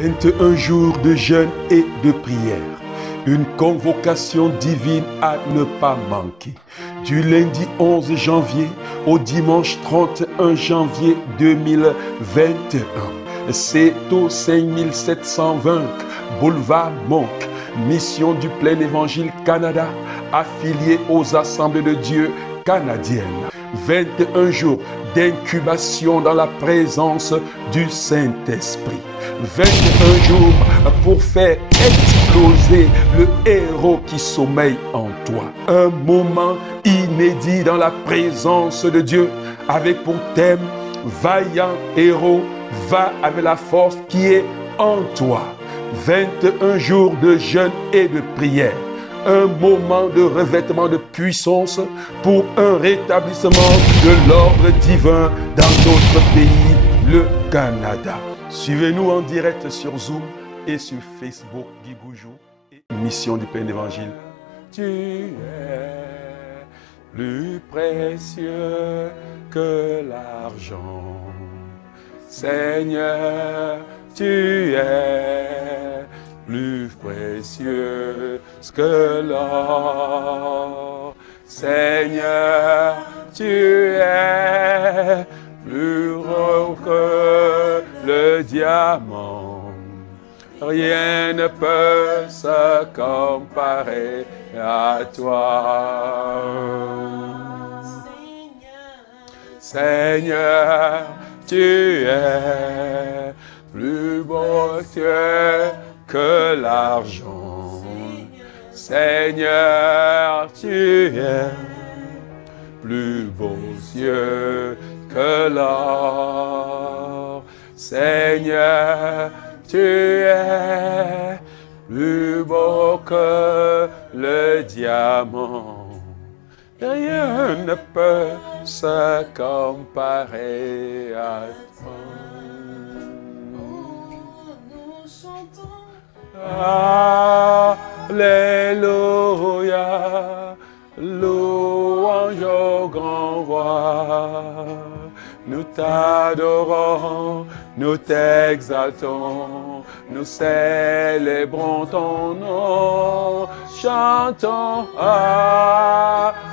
21 jours de jeûne et de prière. Une convocation divine à ne pas manquer. Du lundi 11 janvier au dimanche 31 janvier 2021. C'est au 5720 Boulevard Monk, Mission du Plein Évangile Canada, affilié aux Assemblées de Dieu canadiennes. 21 jours d'incubation dans la présence du Saint-Esprit. 21 jours pour faire exploser le héros qui sommeille en toi. Un moment inédit dans la présence de Dieu avec pour thème « Vaillant héros, va avec la force qui est en toi ». 21 jours de jeûne et de prière. Un moment de revêtement de puissance pour un rétablissement de l'ordre divin dans notre pays, le Canada. Suivez-nous en direct sur Zoom et sur Facebook, Guy Goujou, et Mission du Plein Évangile. Tu es plus précieux que l'argent. Seigneur, tu es plus précieux que l'or. Seigneur, tu es plus rare que le diamant. Rien ne peut se comparer à toi. Seigneur, tu es plus beau que l'argent. Seigneur, tu es plus beaux yeux que l'or. Seigneur, tu es plus beau que le diamant. Rien ne peut se comparer à toi. Alléluia, louange au grand roi. Nous t'adorons, nous t'exaltons, nous célébrons ton nom. Chantons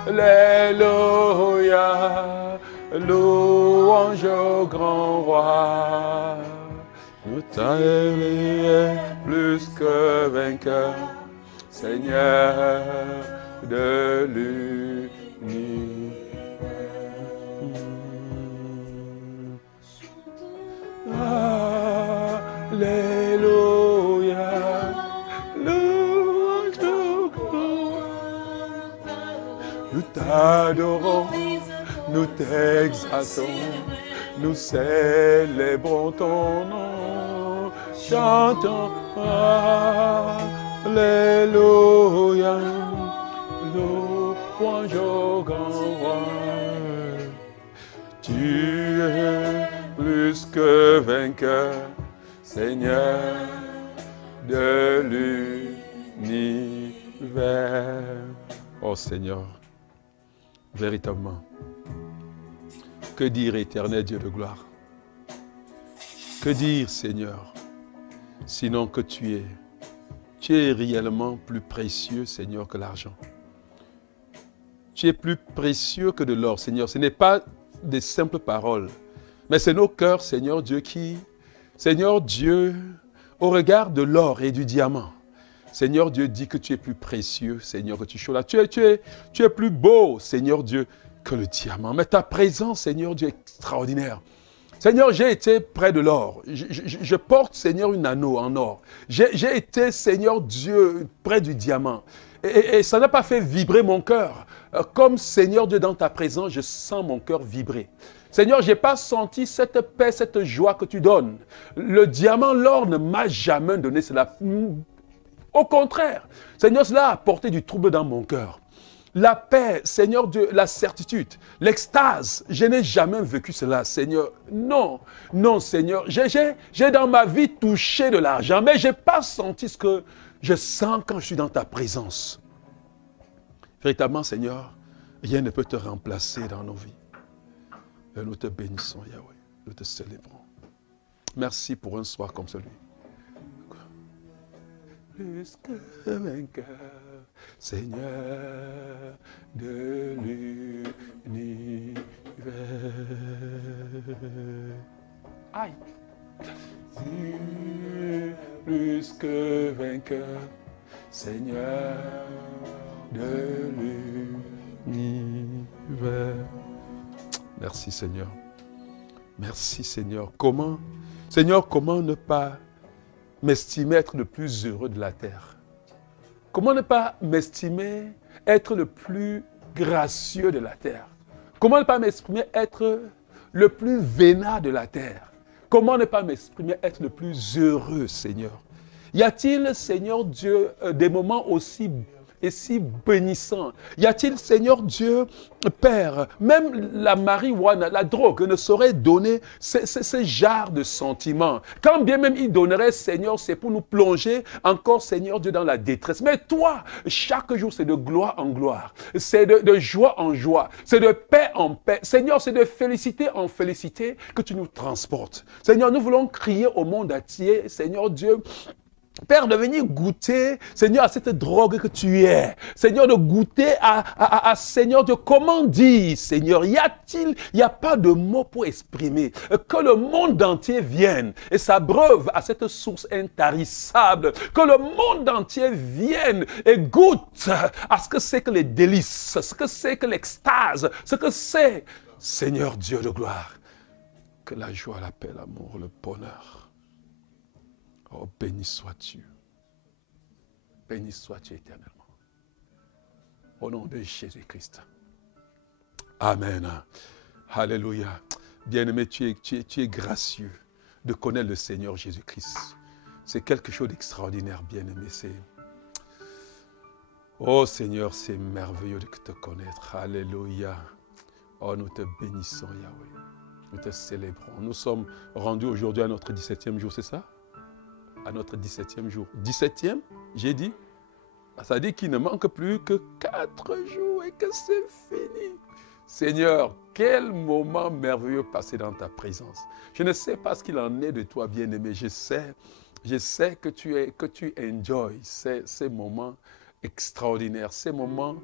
Alléluia, louange au grand roi. Nous t'adorons plus que vainqueur, Seigneur de l'univers. Alléluia, louange au grand. Nous t'adorons, nous t'exaltons, nous célébrons ton nom. Chantons Alléluia, louange au grand roi. Tu es plus que vainqueur, Seigneur de l'univers. Oh Seigneur, véritablement, que dire éternel Dieu de gloire? Que dire Seigneur, sinon que tu es réellement plus précieux Seigneur que l'argent. Tu es plus précieux que de l'or Seigneur. Ce n'est pas des simples paroles, mais c'est nos cœurs, Seigneur Dieu, qui, Seigneur Dieu, au regard de l'or et du diamant, Seigneur Dieu dit que tu es plus précieux, Seigneur, que tu es là. Tu es plus beau, Seigneur Dieu, que le diamant. Mais ta présence, Seigneur Dieu, est extraordinaire. Seigneur, j'ai été près de l'or. Je porte, Seigneur, une anneau en or. J'ai été, Seigneur Dieu, près du diamant. Et ça n'a pas fait vibrer mon cœur. Comme, Seigneur Dieu, dans ta présence, je sens mon cœur vibrer. Seigneur, je n'ai pas senti cette paix, cette joie que tu donnes. Le diamant, l'or ne m'a jamais donné cela. Au contraire, Seigneur, cela a apporté du trouble dans mon cœur. La paix, Seigneur Dieu, la certitude, l'extase, je n'ai jamais vécu cela, Seigneur. Non, non, Seigneur. J'ai dans ma vie touché de l'argent, mais je n'ai pas senti ce que je sens quand je suis dans ta présence. Véritablement, Seigneur, rien ne peut te remplacer dans nos vies. Et nous te bénissons, Yahweh. Nous te célébrons. Merci pour un soir comme celui. plus que vainqueur, Seigneur de l'univers. Aïe. Plus que vainqueur, Seigneur de l'univers. Merci Seigneur. Merci Seigneur. Comment, Seigneur, comment ne pas m'estimer être le plus heureux de la terre? Comment ne pas m'estimer être le plus gracieux de la terre? Comment ne pas m'exprimer être le plus vénard de la terre? Comment ne pas m'exprimer être le plus heureux, Seigneur? Y a-t-il, Seigneur Dieu, des moments aussi et si bénissants? Y a-t-il, Seigneur Dieu, Père, même la marijuana, la drogue ne saurait donner ce genre de sentiments. Quand bien même il donnerait, Seigneur, c'est pour nous plonger encore, Seigneur Dieu, dans la détresse. Mais toi, chaque jour, c'est de gloire en gloire. C'est de joie en joie. C'est de paix en paix. Seigneur, c'est de félicité en félicité que tu nous transportes. Seigneur, nous voulons crier au monde entier, Seigneur Dieu, Père, de venir goûter, Seigneur, à cette drogue que tu es. Seigneur, de goûter à Seigneur, de comment dire, Seigneur, il n'y a pas de mots pour exprimer. Que le monde entier vienne et s'abreuve à cette source intarissable. Que le monde entier vienne et goûte à ce que c'est que les délices, ce que c'est que l'extase, ce que c'est, Seigneur Dieu de gloire. Que la joie, la paix, l'amour, le bonheur. Oh, béni sois-tu. Béni sois-tu éternellement. Au nom de Jésus-Christ. Amen. Alléluia. Bien-aimé, tu es gracieux de connaître le Seigneur Jésus-Christ. C'est quelque chose d'extraordinaire, bien-aimé. Oh Seigneur, c'est merveilleux de te connaître. Alléluia. Oh, nous te bénissons, Yahweh. Nous te célébrons. Nous sommes rendus aujourd'hui à notre 17e jour, c'est ça? À notre 17e jour. 17e, j'ai dit, ça dit qu'il ne manque plus que 4 jours et que c'est fini. Seigneur, quel moment merveilleux passé dans ta présence. Je ne sais pas ce qu'il en est de toi, bien-aimé. Je sais que tu enjoys ces moments extraordinaires, ces moments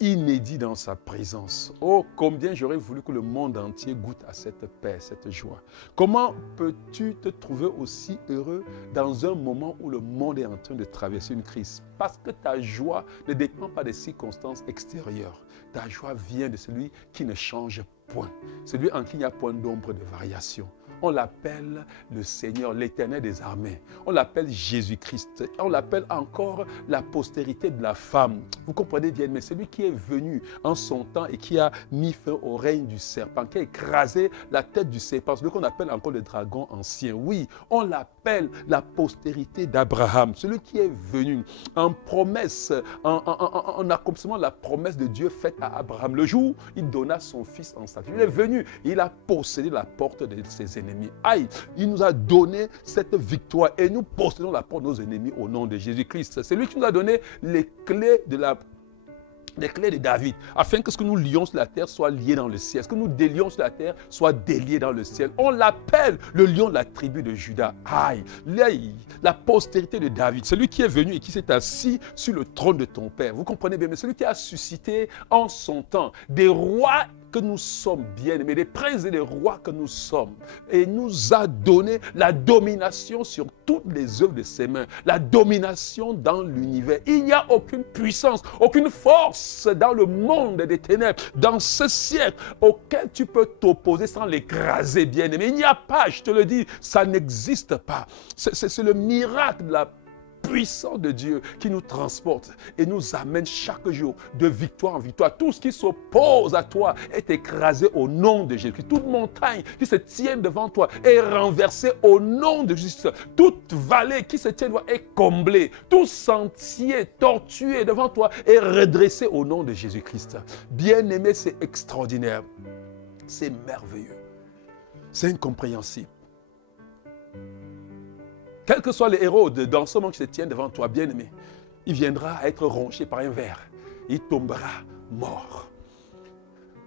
inédit dans sa présence. Oh, combien j'aurais voulu que le monde entier goûte à cette paix, cette joie. Comment peux-tu te trouver aussi heureux dans un moment où le monde est en train de traverser une crise? Parce que ta joie ne dépend pas des circonstances extérieures. Ta joie vient de celui qui ne change point. Celui en qui il n'y a point d'ombre de variation. On l'appelle le Seigneur, l'Éternel des armées. On l'appelle Jésus-Christ. On l'appelle encore la postérité de la femme. Vous comprenez bien, mais celui qui est venu en son temps et qui a mis fin au règne du serpent, qui a écrasé la tête du serpent, celui qu'on appelle encore le dragon ancien. Oui, on l'appelle la postérité d'Abraham, celui qui est venu en promesse, en accomplissement de la promesse de Dieu faite à Abraham. Le jour où il donna son fils en sacrifice, il est venu, il a possédé la porte de ses ennemis. Aïe, il nous a donné cette victoire et nous possédons la porte de nos ennemis au nom de Jésus-Christ. C'est lui qui nous a donné les clés de David, afin que ce que nous lions sur la terre soit lié dans le ciel, ce que nous délions sur la terre soit délié dans le ciel. On l'appelle le lion de la tribu de Juda. Aïe, la postérité de David, celui qui est venu et qui s'est assis sur le trône de ton père. Vous comprenez bien, mais celui qui a suscité en son temps des rois que nous sommes bien-aimés, des princes et des rois que nous sommes, et nous a donné la domination sur toutes les œuvres de ses mains, la domination dans l'univers. Il n'y a aucune puissance, aucune force dans le monde des ténèbres, dans ce siècle, auquel tu peux t'opposer sans l'écraser, bien-aimé. Il n'y a pas, je te le dis, ça n'existe pas. C'est le miracle de la puissant de Dieu qui nous transporte et nous amène chaque jour de victoire en victoire. Tout ce qui s'oppose à toi est écrasé au nom de Jésus. Toute montagne qui se tient devant toi est renversée au nom de Jésus. Toute vallée qui se tient devant toi est comblée. Tout sentier tortué devant toi est redressé au nom de Jésus-Christ. Bien-aimé, c'est extraordinaire. C'est merveilleux. C'est incompréhensible. Quels que soient les héros dans ce monde qui se tiennent devant toi, bien-aimé, il viendra à être ronché par un ver. Il tombera mort.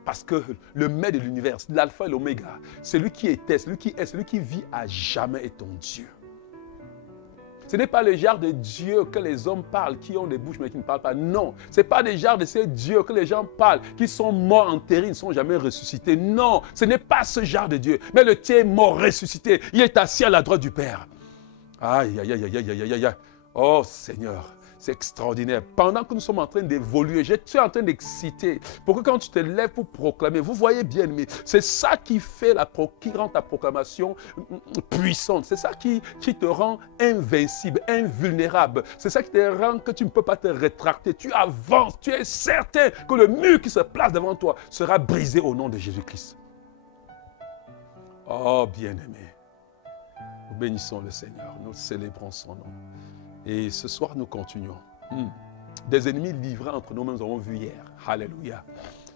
Parce que le maître de l'univers, l'alpha et l'oméga, celui qui était, celui qui est, celui qui vit à jamais est ton Dieu. Ce n'est pas le genre de Dieu que les hommes parlent, qui ont des bouches mais qui ne parlent pas. Non, ce n'est pas le genre de ces dieux que les gens parlent, qui sont morts enterrés, ils ne sont jamais ressuscités. Non, ce n'est pas ce genre de Dieu. Mais le tien est mort, ressuscité. Il est assis à la droite du Père. Aïe, aïe, aïe, aïe, aïe, aïe, aïe. Oh Seigneur, c'est extraordinaire. Pendant que nous sommes en train d'évoluer, je suis en train d'exciter pour que quand tu te lèves pour proclamer, vous voyez bien, mais c'est ça qui fait qui rend ta proclamation puissante. C'est ça qui te rend invincible, invulnérable. C'est ça qui te rend que tu ne peux pas te rétracter. Tu avances, tu es certain que le mur qui se place devant toi sera brisé au nom de Jésus-Christ. Oh bien-aimé, nous bénissons le Seigneur, nous célébrons son nom. Et ce soir, nous continuons. Des ennemis livrés entre nous, nous avons vu hier. Alléluia.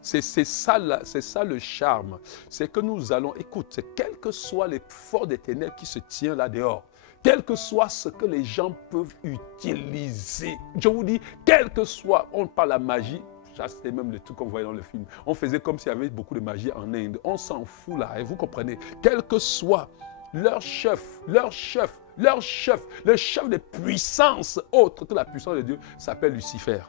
C'est ça le charme. C'est que nous allons, écoute, quel que soit les forces des ténèbres qui se tiennent là dehors, quel que soit ce que les gens peuvent utiliser, je vous dis, quel que soit, on parle de la magie, ça c'était même le truc qu'on voyait dans le film. On faisait comme s'il y avait beaucoup de magie en Inde. On s'en fout là, et vous comprenez, quel que soit le chef de puissance autre que la puissance de Dieu s'appelle Lucifer.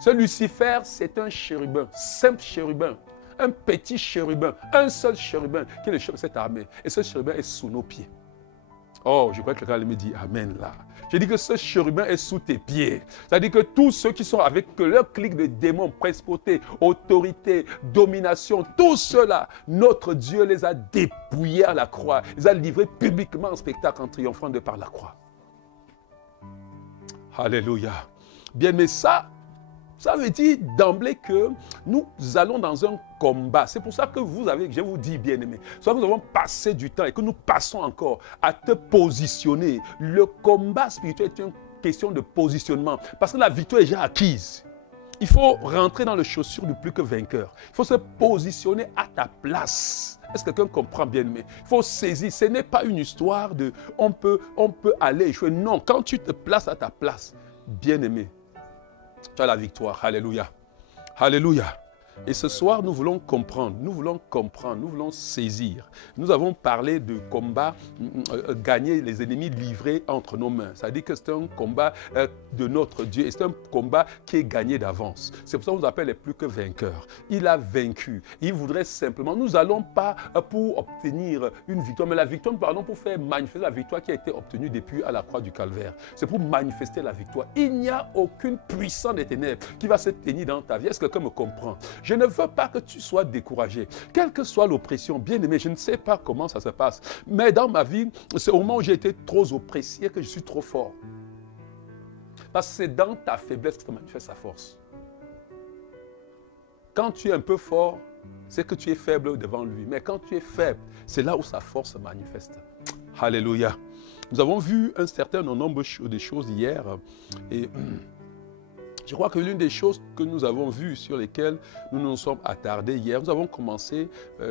Ce Lucifer, c'est un chérubin, simple chérubin, un petit chérubin, un seul chérubin qui est le chef de cette armée. Et ce chérubin est sous nos pieds. Oh, je crois que quelqu'un me dit Amen là. Je dis que ce chérubin est sous tes pieds. C'est-à-dire que tous ceux qui sont avec leur clique de démons, principauté, autorité, domination, tous ceux-là, notre Dieu les a dépouillés à la croix. Il les a livrés publiquement en spectacle en triomphant de par la croix. Alléluia. Bien, mais ça veut dire d'emblée que nous allons dans un combat. C'est pour ça que je vous dis bien aimé, soit nous avons passé du temps et que nous passons encore à te positionner. Le combat spirituel est une question de positionnement parce que la victoire est déjà acquise. Il faut rentrer dans les chaussures du plus que vainqueur. Il faut se positionner à ta place. Est-ce que quelqu'un comprend bien aimé? Il faut saisir. Ce n'est pas une histoire de on peut aller échouer. Non, quand tu te places à ta place, bien aimé, tu as la victoire. Alléluia. Alléluia. Et ce soir, nous voulons comprendre, nous voulons saisir. Nous avons parlé de combat, gagner les ennemis livrés entre nos mains. Ça veut dire que c'est un combat de notre Dieu et c'est un combat qui est gagné d'avance. C'est pour ça qu'on nous appelle les plus que vainqueurs. Il a vaincu. Il voudrait simplement, nous n'allons pas pour obtenir une victoire, mais la victoire, nous parlons pour faire manifester la victoire qui a été obtenue depuis à la croix du Calvaire. C'est pour manifester la victoire. Il n'y a aucune puissance des ténèbres qui va se tenir dans ta vie. Est-ce que quelqu'un me comprend? Je ne veux pas que tu sois découragé. Quelle que soit l'oppression, bien aimé, je ne sais pas comment ça se passe. Mais dans ma vie, c'est au moment où j'ai été trop oppressé que je suis trop fort. Parce que c'est dans ta faiblesse que se manifeste sa force. Quand tu es un peu fort, c'est que tu es faible devant lui. Mais quand tu es faible, c'est là où sa force se manifeste. Alléluia. Nous avons vu un certain nombre de choses hier. Et je crois que l'une des choses que nous avons vues, sur lesquelles nous nous sommes attardés hier, nous avons commencé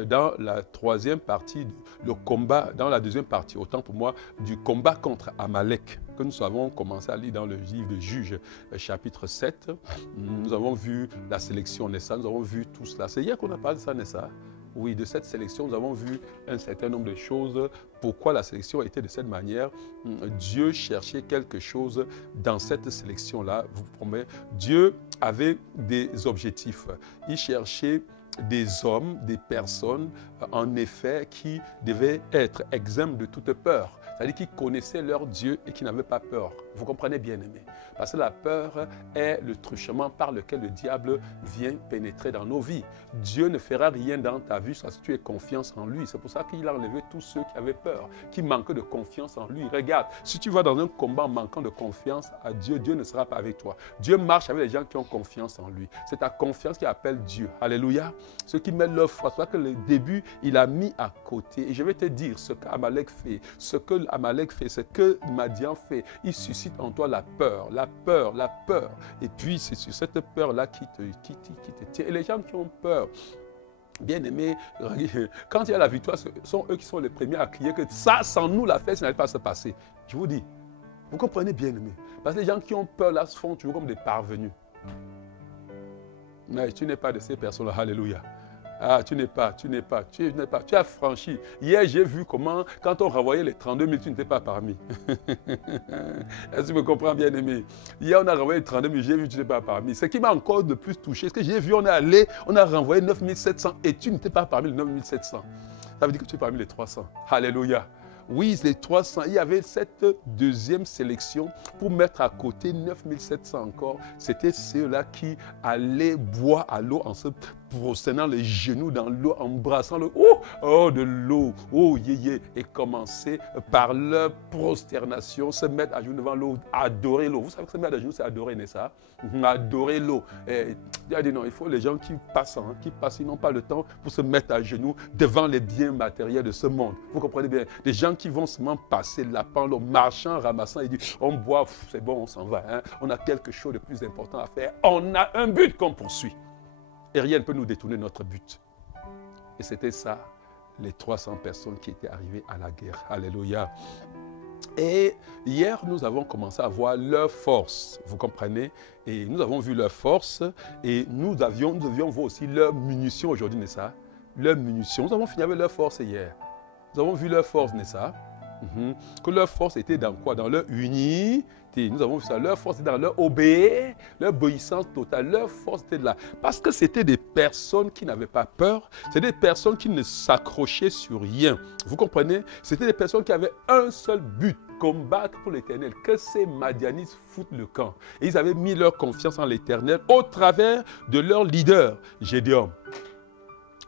dans la troisième partie, le combat, dans la deuxième partie, autant pour moi, du combat contre Amalek, que nous avons commencé à lire dans le livre de Juges, chapitre 7. Nous avons vu la sélection Nessa, nous avons vu tout cela. C'est hier qu'on a parlé de ça, Nessa? Oui, de cette sélection, nous avons vu un certain nombre de choses. Pourquoi la sélection a été de cette manière? Dieu cherchait quelque chose dans cette sélection-là. Je vous promets, Dieu avait des objectifs. Il cherchait des hommes, des personnes, en effet, qui devaient être exempts de toute peur. C'est-à-dire qui connaissaient leur Dieu et qui n'avaient pas peur. Vous comprenez bien aimé? Parce que la peur est le truchement par lequel le diable vient pénétrer dans nos vies. Dieu ne fera rien dans ta vie parce que tu aies confiance en lui. C'est pour ça qu'il a enlevé tous ceux qui avaient peur, qui manquaient de confiance en lui. Regarde, si tu vas dans un combat en manquant de confiance à Dieu, Dieu ne sera pas avec toi. Dieu marche avec les gens qui ont confiance en lui. C'est ta confiance qui appelle Dieu. Alléluia. Ceux qui mettent leur foi, c'est pour ça que le début, il a mis à côté. Et je vais te dire ce qu'Amalek fait, ce que Amalek fait, ce que Madian fait. Il suscite en toi la peur, la peur, la peur. Et puis c'est sur cette peur-là qui te tient. Et les gens qui ont peur, bien aimé, quand il y a la victoire, ce sont eux qui sont les premiers à crier que ça, sans nous, la fête, ça n'allait pas se passer. Je vous dis, vous comprenez bien aimé. Parce que les gens qui ont peur là se font toujours comme des parvenus. Mais tu n'es pas de ces personnes-là, alléluia. Ah, tu as franchi. Hier, j'ai vu comment, quand on renvoyait les 32 000, tu n'étais pas parmi. Est-ce que tu me comprends, bien aimé? Hier, on a renvoyé les 32 000, j'ai vu que tu n'étais pas parmi. Ce qui m'a encore de plus touché, ce que j'ai vu, on est allé, on a renvoyé 9 700 et tu n'étais pas parmi les 9 700. Ça veut dire que tu es parmi les 300. Alléluia. Oui, les 300. Il y avait cette deuxième sélection pour mettre à côté 9 700 encore. C'était ceux-là qui allaient boire à l'eau en se prosternant les genoux dans l'eau, embrassant l'eau. Oh, de l'eau. Oh, et commencer par leur prosternation, se mettre à genoux devant l'eau, adorer l'eau. Vous savez que se mettre à genoux, c'est adorer, n'est-ce pas? Adorer l'eau. Il a dit non, il faut les gens qui passent, ils n'ont pas le temps pour se mettre à genoux devant les biens matériels de ce monde. Vous comprenez bien? Les gens qui vont seulement passer lapin, l'eau, marchant, ramassant, et disent on boit, c'est bon, on s'en va. Hein? On a quelque chose de plus important à faire. On a un but qu'on poursuit. Et rien ne peut nous détourner de notre but. Et c'était ça, les 300 personnes qui étaient arrivées à la guerre. Alléluia. Et hier, nous avons commencé à voir leur force, vous comprenez? Et nous avons vu leur force et nous devions voir aussi leurs munitions aujourd'hui, n'est-ce pas? Leurs munitions, nous avons fini avec leur force hier. Nous avons vu leur force, n'est-ce pas? Que leur force était dans quoi? Dans leur unité. Nous avons vu ça. Leur force était dans leur obéissance totale. Leur force était là. Parce que c'était des personnes qui n'avaient pas peur. C'était des personnes qui ne s'accrochaient sur rien. Vous comprenez? C'était des personnes qui avaient un seul but. Combattre pour l'Éternel. Que ces Madianites foutent le camp. Et ils avaient mis leur confiance en l'Éternel au travers de leur leader, Gédéon.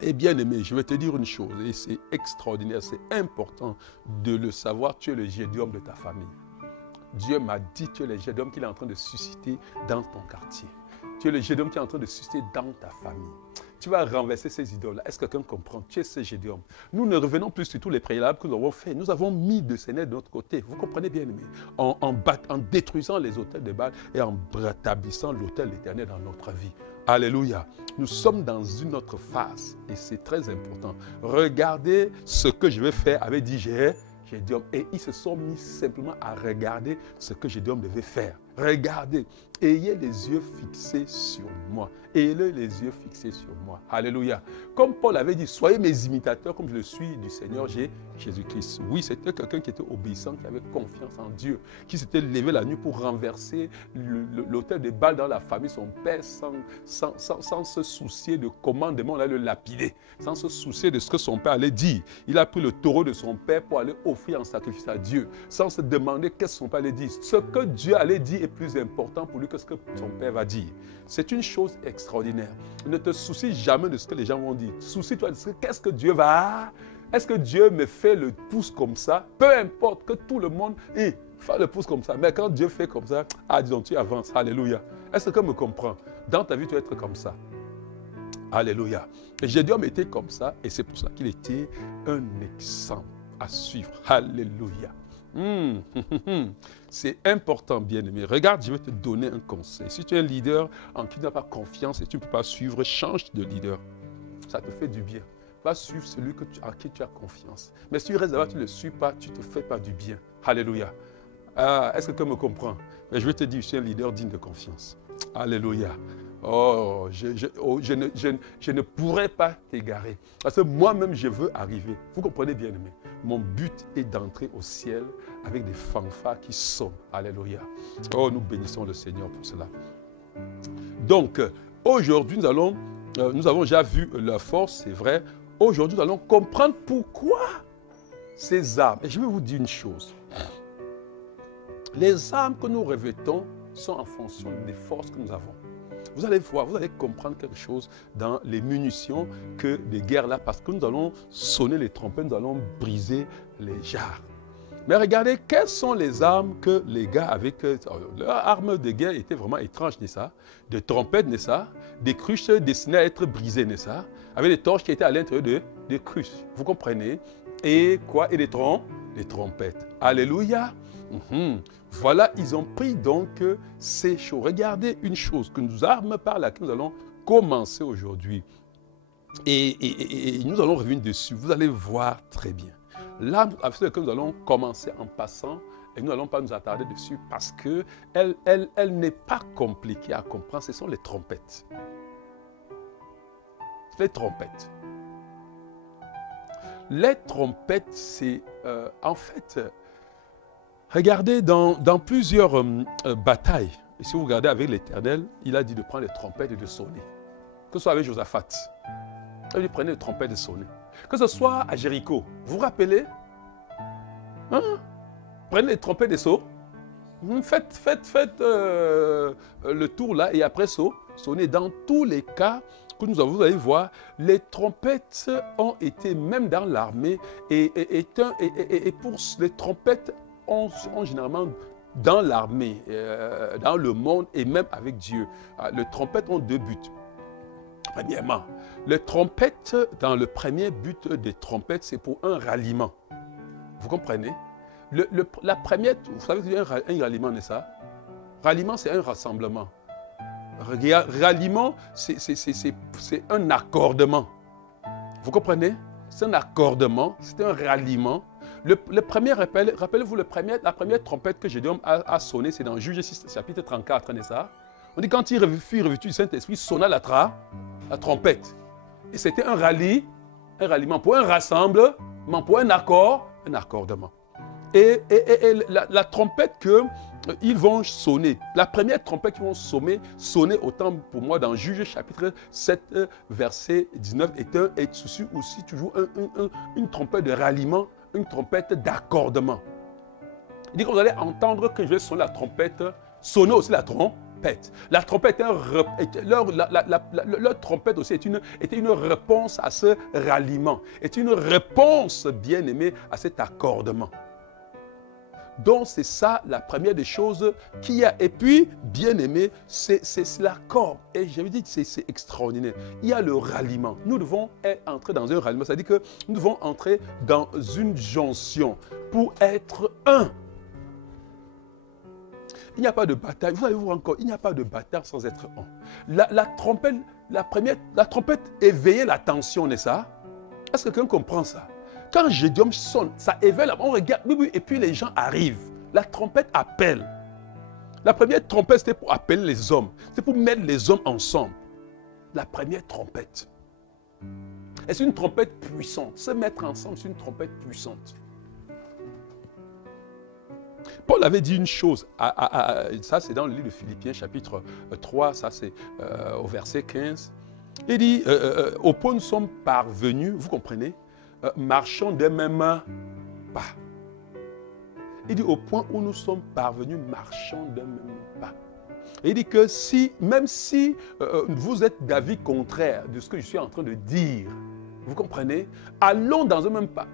Et bien aimé, je vais te dire une chose, et c'est extraordinaire, c'est important de le savoir, tu es le Gédéon de ta famille. Dieu m'a dit, tu es le Gédéon qu'il est en train de susciter dans ton quartier. Tu es le Gédéon qui est en train de susciter dans ta famille. Tu vas renverser ces idoles-là. Est-ce que quelqu'un comprend? Tu es ce Gédéon. Nous ne revenons plus sur tous les préalables que nous avons faits. Nous avons mis de Seigneur de notre côté. Vous comprenez bien, aimé? En détruisant les autels de Baal et en rétablissant l'autel éternel dans notre vie. Alléluia. Nous sommes dans une autre phase et c'est très important. Regardez ce que je vais faire, avait dit Gédéon. Et ils se sont mis simplement à regarder ce que Gédéon devait faire. Regardez, ayez les yeux fixés sur moi. Ayez les yeux fixés sur moi. Alléluia. Comme Paul avait dit, soyez mes imitateurs comme je le suis du Seigneur Jésus-Christ. Oui, c'était quelqu'un qui était obéissant, qui avait confiance en Dieu, qui s'était levé la nuit pour renverser l'autel de Baal dans la famille, son père, sans se soucier de comment on allait le lapider, sans se soucier de ce que son père allait dire. Il a pris le taureau de son père pour aller offrir en sacrifice à Dieu, sans se demander qu'est-ce que son père allait dire. Ce que Dieu allait dire est plus important pour lui que ce que son père va dire. C'est une chose extraordinaire. Ne te soucie jamais de ce que les gens vont dire. Soucie-toi de ce qu'est-ce que Dieu va. Est-ce que Dieu me fait le pouce comme ça? Peu importe que tout le monde fait le pouce comme ça. Mais quand Dieu fait comme ça, disons, tu avances. Alléluia. Est-ce que quelqu'un me comprend? Dans ta vie, tu dois être comme ça. Alléluia. Et Gédéon était comme ça et c'est pour ça qu'il était un exemple à suivre. Alléluia. C'est important, bien-aimé. Regarde, je vais te donner un conseil. Si tu es un leader en qui tu n'as pas confiance et tu ne peux pas suivre, change de leader. Ça te fait du bien. Va suivre celui en qui tu as confiance. Mais si tu restes là-bas, tu ne le suis pas, tu ne te fais pas du bien. Alléluia. Est-ce que quelqu'un me comprend? Mais je vais te dire, je suis un leader digne de confiance. Alléluia. Oh, je ne pourrais pas t'égarer. Parce que moi-même, je veux arriver. Vous comprenez bien, aimé. Mon but est d'entrer au ciel avec des fanfares qui sonnent. Alléluia. Oh, nous bénissons le Seigneur pour cela. Donc, aujourd'hui, nous avons déjà vu leur force, c'est vrai. Aujourd'hui, nous allons comprendre pourquoi ces armes. Et je vais vous dire une chose. Les armes que nous revêtons sont en fonction des forces que nous avons. Vous allez voir, vous allez comprendre quelque chose dans les munitions que de guerre là, parce que nous allons sonner les trompettes, nous allons briser les jarres. Mais regardez, quelles sont les armes que les gars avaient? Leur arme de guerre était vraiment étrange, n'est-ce pas? Des trompettes, n'est-ce pas? Des cruches destinées à être brisées, n'est-ce pas? Avec des torches qui étaient à l'intérieur des cruches. Vous comprenez? Et quoi? Et des trompettes. Alléluia. Voilà, ils ont pris donc ces choses. Regardez une chose que nous armes par laquelle nous allons commencer aujourd'hui. Et nous allons revenir dessus. Vous allez voir très bien. L'arme avec laquelle nous allons commencer en passant, et nous n'allons pas nous attarder dessus parce qu'elle n'est pas compliquée à comprendre. Ce sont les trompettes. Les trompettes. Les trompettes, c'est en fait, regardez dans plusieurs batailles, et si vous regardez avec l'Éternel, il a dit de prendre les trompettes et de sonner. Que ce soit avec Josaphat, il dit prenez les trompettes et de sonner. Que ce soit à Jéricho, vous vous rappelez? Hein? Prenez les trompettes et sauts. Faites le tour là et après sonnez. Dans tous les cas que nous avons, vous allez voir, les trompettes ont été, même dans l'armée, et pour les trompettes ont généralement dans l'armée, dans le monde et même avec Dieu. Les trompettes ont deux buts. Premièrement, les trompettes, dans le premier but des trompettes, c'est pour un ralliement. Vous comprenez? La première, vous savez que un ralliement, n'est-ce pas? Ralliement, c'est un rassemblement. Ralliement, c'est un accordement. Vous comprenez? C'est un accordement, c'est un ralliement. Le premier, rappelez-vous, la première trompette que Gédéon a sonné, c'est dans Juge 6, chapitre 34, n'est-ce pas? On dit quand il fut revêtu du Saint-Esprit, il sonna la trompette. Et c'était un ralliement pour un rassemblement, pour un accordement. Et la trompette qu'ils vont sonner, la première trompette qu'ils vont sonner autant pour moi dans Juge chapitre 7, verset 19, est aussi toujours une trompette de ralliement, une trompette d'accordement. Il dit que vous allez entendre que je vais sonner la trompette, sonner aussi la trompette. La trompette, leur trompette aussi était une réponse à ce ralliement, est une réponse bien aimée à cet accordement. Donc c'est ça la première des choses qu'il y a. Et puis, bien aimé, c'est l'accord. Et j'avais dit, c'est extraordinaire. Il y a le ralliement. Nous devons entrer dans un ralliement. C'est-à-dire que nous devons entrer dans une jonction pour être un. Il n'y a pas de bataille. Vous allez voir encore, il n'y a pas de bataille sans être un. La trompette éveillait l'attention, n'est-ce pas? Est-ce que quelqu'un comprend ça? Quand Gédéon sonne, ça éveille, on regarde, et puis les gens arrivent. La trompette appelle. La première trompette, c'était pour appeler les hommes. C'est pour mettre les hommes ensemble. La première trompette. Et c'est une trompette puissante. Se mettre ensemble, c'est une trompette puissante. Paul avait dit une chose, ça c'est dans le livre de Philippiens, chapitre 3, ça c'est au verset 15. Il dit, au point où nous sommes parvenus, vous comprenez, marchons des mêmes pas. Il dit au point où nous sommes parvenus, marchons des mêmes pas. Et il dit que même si vous êtes d'avis contraire de ce que je suis en train de dire, vous comprenez, allons dans un même pas.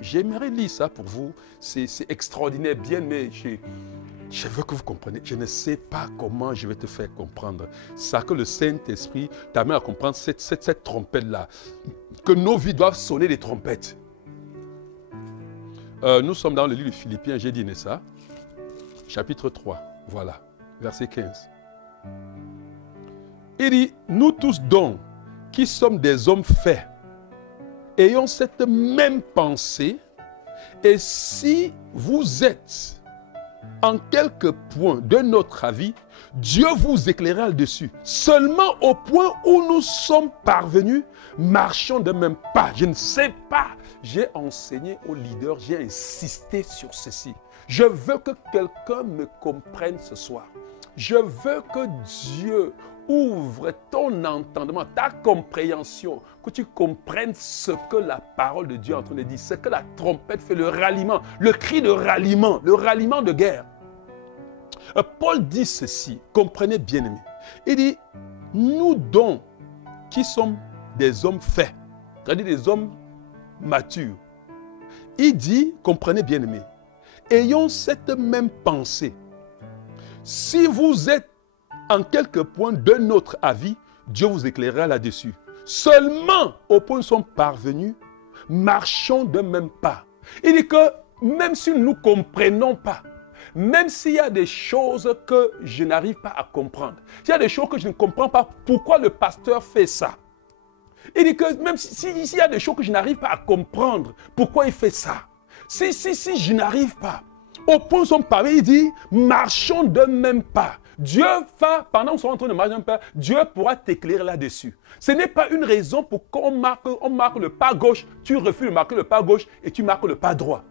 J'aimerais lire ça pour vous, c'est extraordinaire, bien, mais je veux que vous compreniez. Je ne sais pas comment je vais te faire comprendre. Ça que le Saint-Esprit t'amène à comprendre cette trompette-là. Que nos vies doivent sonner des trompettes. Nous sommes dans le livre de Philippiens, j'ai dit ça. Chapitre 3, voilà, verset 15. Il dit, nous tous donc, qui sommes des hommes faits, ayons cette même pensée, et si vous êtes en quelque point de notre avis, Dieu vous éclairera dessus. Seulement au point où nous sommes parvenus, marchons de même pas. Je ne sais pas. J'ai enseigné aux leaders, j'ai insisté sur ceci. Je veux que quelqu'un me comprenne ce soir. Je veux que Dieu ouvre ton entendement, ta compréhension, que tu comprennes ce que la parole de Dieu est en train de dire, ce que la trompette fait, le ralliement, le cri de ralliement, le ralliement de guerre. Paul dit ceci, comprenez bien aimé. Il dit, nous donc qui sommes des hommes faits, c'est-à-dire des hommes matures. Il dit, comprenez bien aimé, ayons cette même pensée. Si vous êtes en quelque point de notre avis, Dieu vous éclairera là-dessus. Seulement, au point où nous sommes parvenus, marchons de même pas. Il dit que même si nous ne comprenons pas, même s'il y a des choses que je n'arrive pas à comprendre, s'il y a des choses que je ne comprends pas, pourquoi le pasteur fait ça? Il dit que même s'il y a des choses que je n'arrive pas à comprendre, pourquoi il fait ça? Si je n'arrive pas, au point où nous sommes parvenus, il dit, marchons de même pas. Dieu va, pendant qu'on soit en train de marcher un peu, Dieu pourra t'éclairer là-dessus. Ce n'est pas une raison pour qu'on marque le pas gauche, tu refuses de marquer le pas gauche et tu marques le pas droit.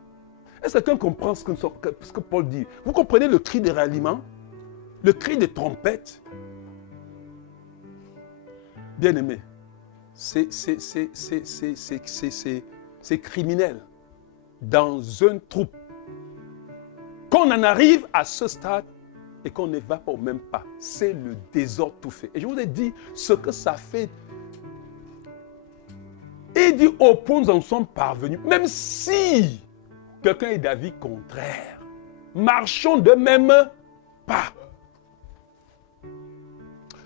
Est-ce que quelqu'un comprend ce que Paul dit? Vous comprenez le cri de ralliement? Le cri de trompette? Bien-aimé, c'est criminel dans une troupe qu'on en arrive à ce stade et qu'on ne va pas au même pas. C'est le désordre tout fait. Et je vous ai dit ce que ça fait. Il dit au point où nous en sommes parvenus, même si quelqu'un est d'avis contraire, marchons de même pas.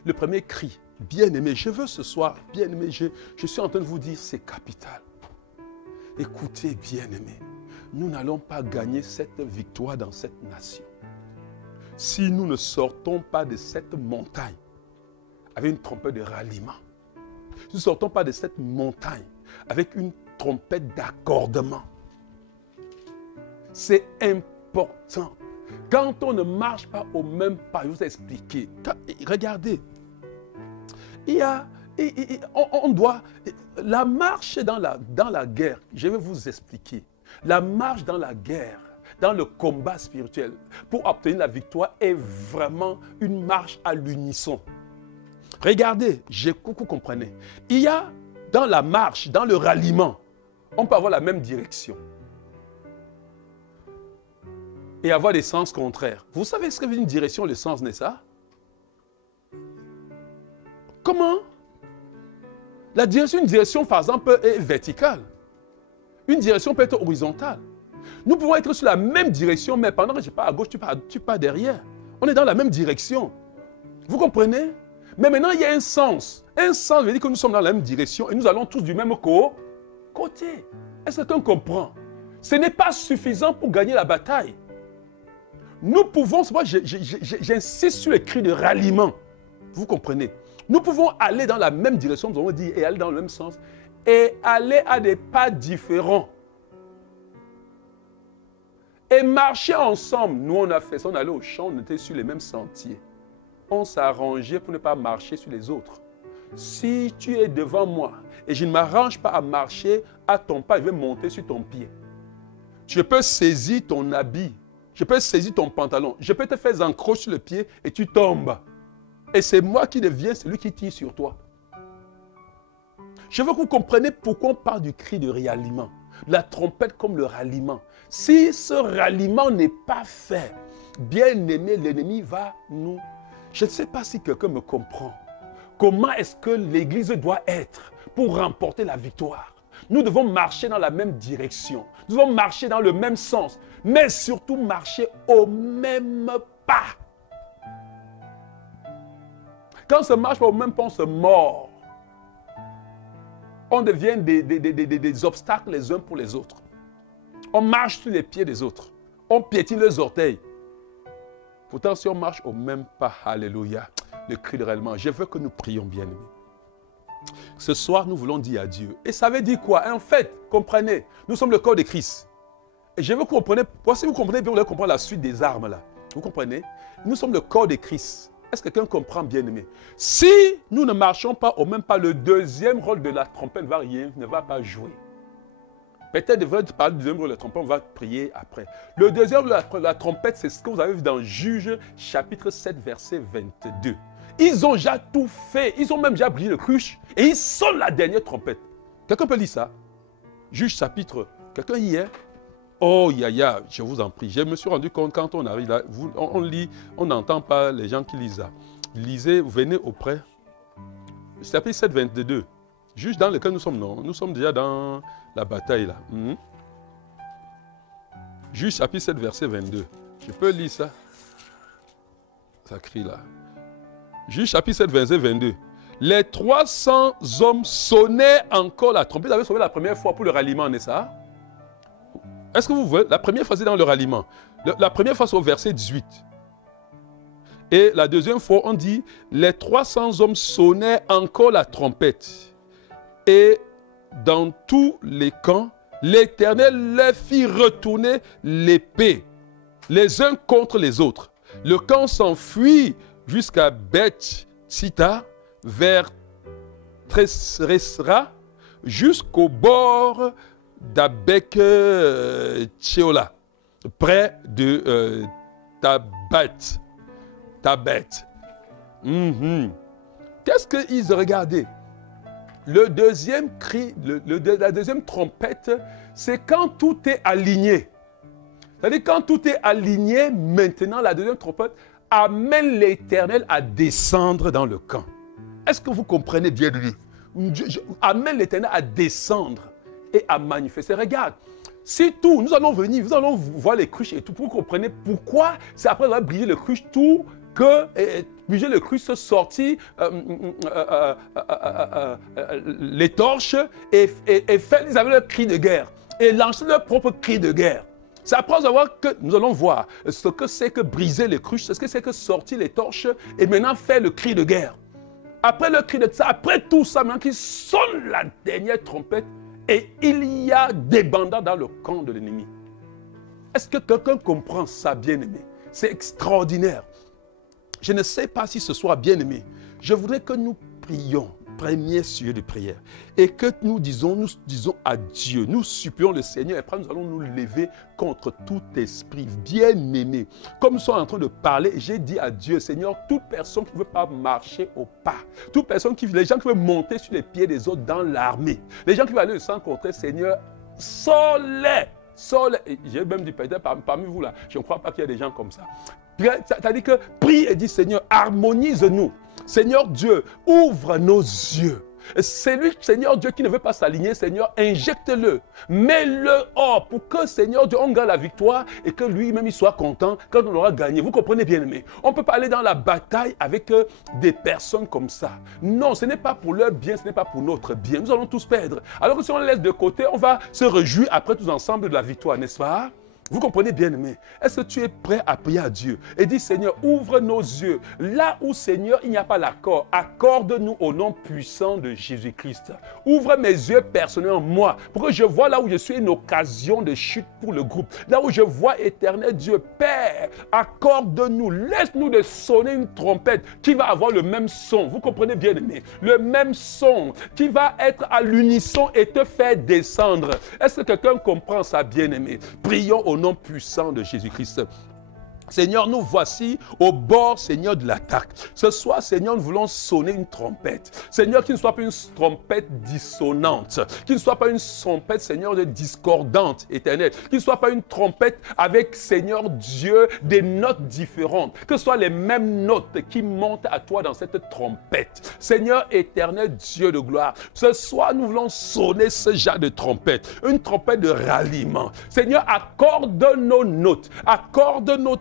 Le premier cri, bien-aimé, je veux ce soir, bien-aimé, je suis en train de vous dire, c'est capital. Écoutez, bien-aimé, nous n'allons pas gagner cette victoire dans cette nation si nous ne sortons pas de cette montagne avec une trompette de ralliement. Si nous ne sortons pas de cette montagne avec une trompette d'accordement. C'est important. Quand on ne marche pas au même pas, je vous ai expliqué. Regardez, on doit... La marche dans la guerre, je vais vous expliquer. La marche dans la guerre, dans le combat spirituel, pour obtenir la victoire, est vraiment une marche à l'unisson. Regardez, vous comprenez. Il y a dans la marche, dans le ralliement, on peut avoir la même direction et avoir des sens contraires. Vous savez ce que veut dire une direction, le sens, n'est-ce pas? Comment? La direction, une direction, par exemple, est verticale. Une direction peut être horizontale. Nous pouvons être sur la même direction, mais pendant que je pars à gauche, tu pars derrière. On est dans la même direction. Vous comprenez? Mais maintenant, il y a un sens. Un sens veut dire que nous sommes dans la même direction et nous allons tous du même côté. Est-ce que quelqu'un comprend? Ce n'est pas suffisant pour gagner la bataille. Nous pouvons, c'est moi j'insiste sur le cri de ralliement. Vous comprenez? Nous pouvons aller dans la même direction, nous avons dit, et aller dans le même sens, et aller à des pas différents. Et marcher ensemble. Nous, on a fait ça, on allait au champ, on était sur les mêmes sentiers. On s'arrangeait pour ne pas marcher sur les autres. Si tu es devant moi et je ne m'arrange pas à marcher à ton pas, je vais monter sur ton pied. Je peux saisir ton habit, je peux saisir ton pantalon, je peux te faire encrocher sur le pied et tu tombes. Et c'est moi qui deviens celui qui tire sur toi. Je veux que vous compreniez pourquoi on parle du cri de ralliement. La trompette comme le ralliement. Si ce ralliement n'est pas fait, bien aimé, l'ennemi va nous... Je ne sais pas si quelqu'un me comprend. Comment est-ce que l'Église doit être pour remporter la victoire? Nous devons marcher dans la même direction. Nous devons marcher dans le même sens. Mais surtout marcher au même pas. Quand on se marche pas au même pas, on se mord. On devient des obstacles les uns pour les autres. On marche sur les pieds des autres. On piétine les orteils. Pourtant, si on marche au même pas, alléluia, le cri de ralliement, je veux que nous prions, bien-aimés. Ce soir, nous voulons dire à Dieu. Et ça veut dire quoi? En fait, comprenez, nous sommes le corps de Christ. Et je veux que vous compreniez, si vous comprenez bien, vous allez comprendre la suite des armes là. Vous comprenez? Nous sommes le corps de Christ. Est-ce que quelqu'un comprend, bien-aimé? Si nous ne marchons pas au même pas, le deuxième rôle de la trompette ne va pas jouer. Peut-être devrait parler du deuxième rôle de la trompette, on va prier après. Le deuxième rôle de la trompette, c'est ce que vous avez vu dans Juges, chapitre 7, verset 22. Ils ont déjà tout fait, ils ont même déjà brillé le cruche et ils sonnent la dernière trompette. Quelqu'un peut lire ça? Juges chapitre, quelqu'un y est? Oh, yaya, je vous en prie. Je me suis rendu compte quand on arrive là, on lit, on n'entend pas les gens qui lisent ça. Lisez, venez auprès. Chapitre 7, 22. Juge dans lequel nous sommes, non? Nous sommes déjà dans la bataille là. Juge chapitre 7, verset 22. Je peux lire ça? Ça crie là. Juge chapitre 7, verset 22. Les 300 hommes sonnaient encore la trompette. Ils avaient sonné la première fois pour le ralliement, n'est-ce pas? Est-ce que vous voyez? La première fois, c'est dans le ralliement. La première fois, c'est au verset 18. Et la deuxième fois, on dit, les 300 hommes sonnaient encore la trompette. Et dans tous les camps, l'Éternel leur fit retourner l'épée, les uns contre les autres. Le camp s'enfuit jusqu'à Beth-Sita, vers Tresra, jusqu'au bord d'Abek-Tcheola, près de Tabet. Qu'est-ce qu'ils regardaient? Le deuxième cri, la deuxième trompette, c'est quand tout est aligné. C'est-à-dire quand tout est aligné, maintenant la deuxième trompette amène l'Éternel à descendre dans le camp. Est-ce que vous comprenez bien lui? Amène l'Éternel à descendre et à manifester. Regarde, si tout, nous allons venir, nous allons voir les cruches et tout, pour que vous compreniez pourquoi c'est après avoir brillé les cruches, tout que briller les cruches sortit les torches et fait, ils avaient leur cri de guerre et lançaient leur propre cri de guerre. C'est après avoir que nous allons voir ce que c'est que briser les cruches, ce que c'est que sortir les torches et maintenant faire le cri de guerre. Après le cri de ça, après tout ça, maintenant qu'il sonne la dernière trompette et il y a des bandits dans le camp de l'ennemi. Est-ce que quelqu'un comprend ça, bien-aimé? C'est extraordinaire. Je ne sais pas si ce soir, bien-aimé, je voudrais que nous prions, premier sujet de prière, et que nous disons à Dieu, nous supplions le Seigneur, et après nous allons nous lever contre tout esprit bien-aimé. Comme nous sommes en train de parler, j'ai dit à Dieu, Seigneur, toute personne qui ne veut pas marcher au pas, toute personne les gens qui veulent monter sur les pieds des autres dans l'armée, les gens qui veulent aller au sang contre Seigneur, sors-les. J'ai même dit peut-être parmi vous là, je ne crois pas qu'il y a des gens comme ça. C'est-à-dire que prie et dis Seigneur, harmonise-nous. Seigneur Dieu, ouvre nos yeux. C'est lui, Seigneur Dieu, qui ne veut pas s'aligner, Seigneur, injecte-le. Mets-le hors pour que, Seigneur Dieu, on gagne la victoire et que lui-même, il soit content quand on aura gagné. Vous comprenez bien, aimé? On ne peut pas aller dans la bataille avec des personnes comme ça. Non, ce n'est pas pour leur bien, ce n'est pas pour notre bien. Nous allons tous perdre. Alors que si on les laisse de côté, on va se réjouir après tous ensemble de la victoire, n'est-ce pas? Vous comprenez bien, aimé? Est-ce que tu es prêt à prier à Dieu et dis, Seigneur, ouvre nos yeux. Là où, Seigneur, il n'y a pas l'accord, accorde-nous au nom puissant de Jésus-Christ. Ouvre mes yeux personnellement, moi, pour que je vois là où je suis une occasion de chute pour le groupe. Là où je vois, éternel Dieu, Père, accorde-nous, laisse-nous de sonner une trompette qui va avoir le même son. Vous comprenez bien, aimé? Le même son qui va être à l'unisson et te faire descendre. Est-ce que quelqu'un comprend ça, bien aimé? Prions au nom puissant de Jésus-Christ. Seigneur, nous voici au bord, Seigneur, de l'attaque. Ce soir, Seigneur, nous voulons sonner une trompette. Seigneur, qui ne soit pas une trompette dissonante, qui ne soit pas une trompette, Seigneur, de discordante, éternelle, qui ne soit pas une trompette avec, Seigneur Dieu, des notes différentes, que ce soit les mêmes notes qui montent à toi dans cette trompette. Seigneur éternel, Dieu de gloire, ce soir, nous voulons sonner ce genre de trompette, une trompette de ralliement. Seigneur, accorde nos notes, accorde nos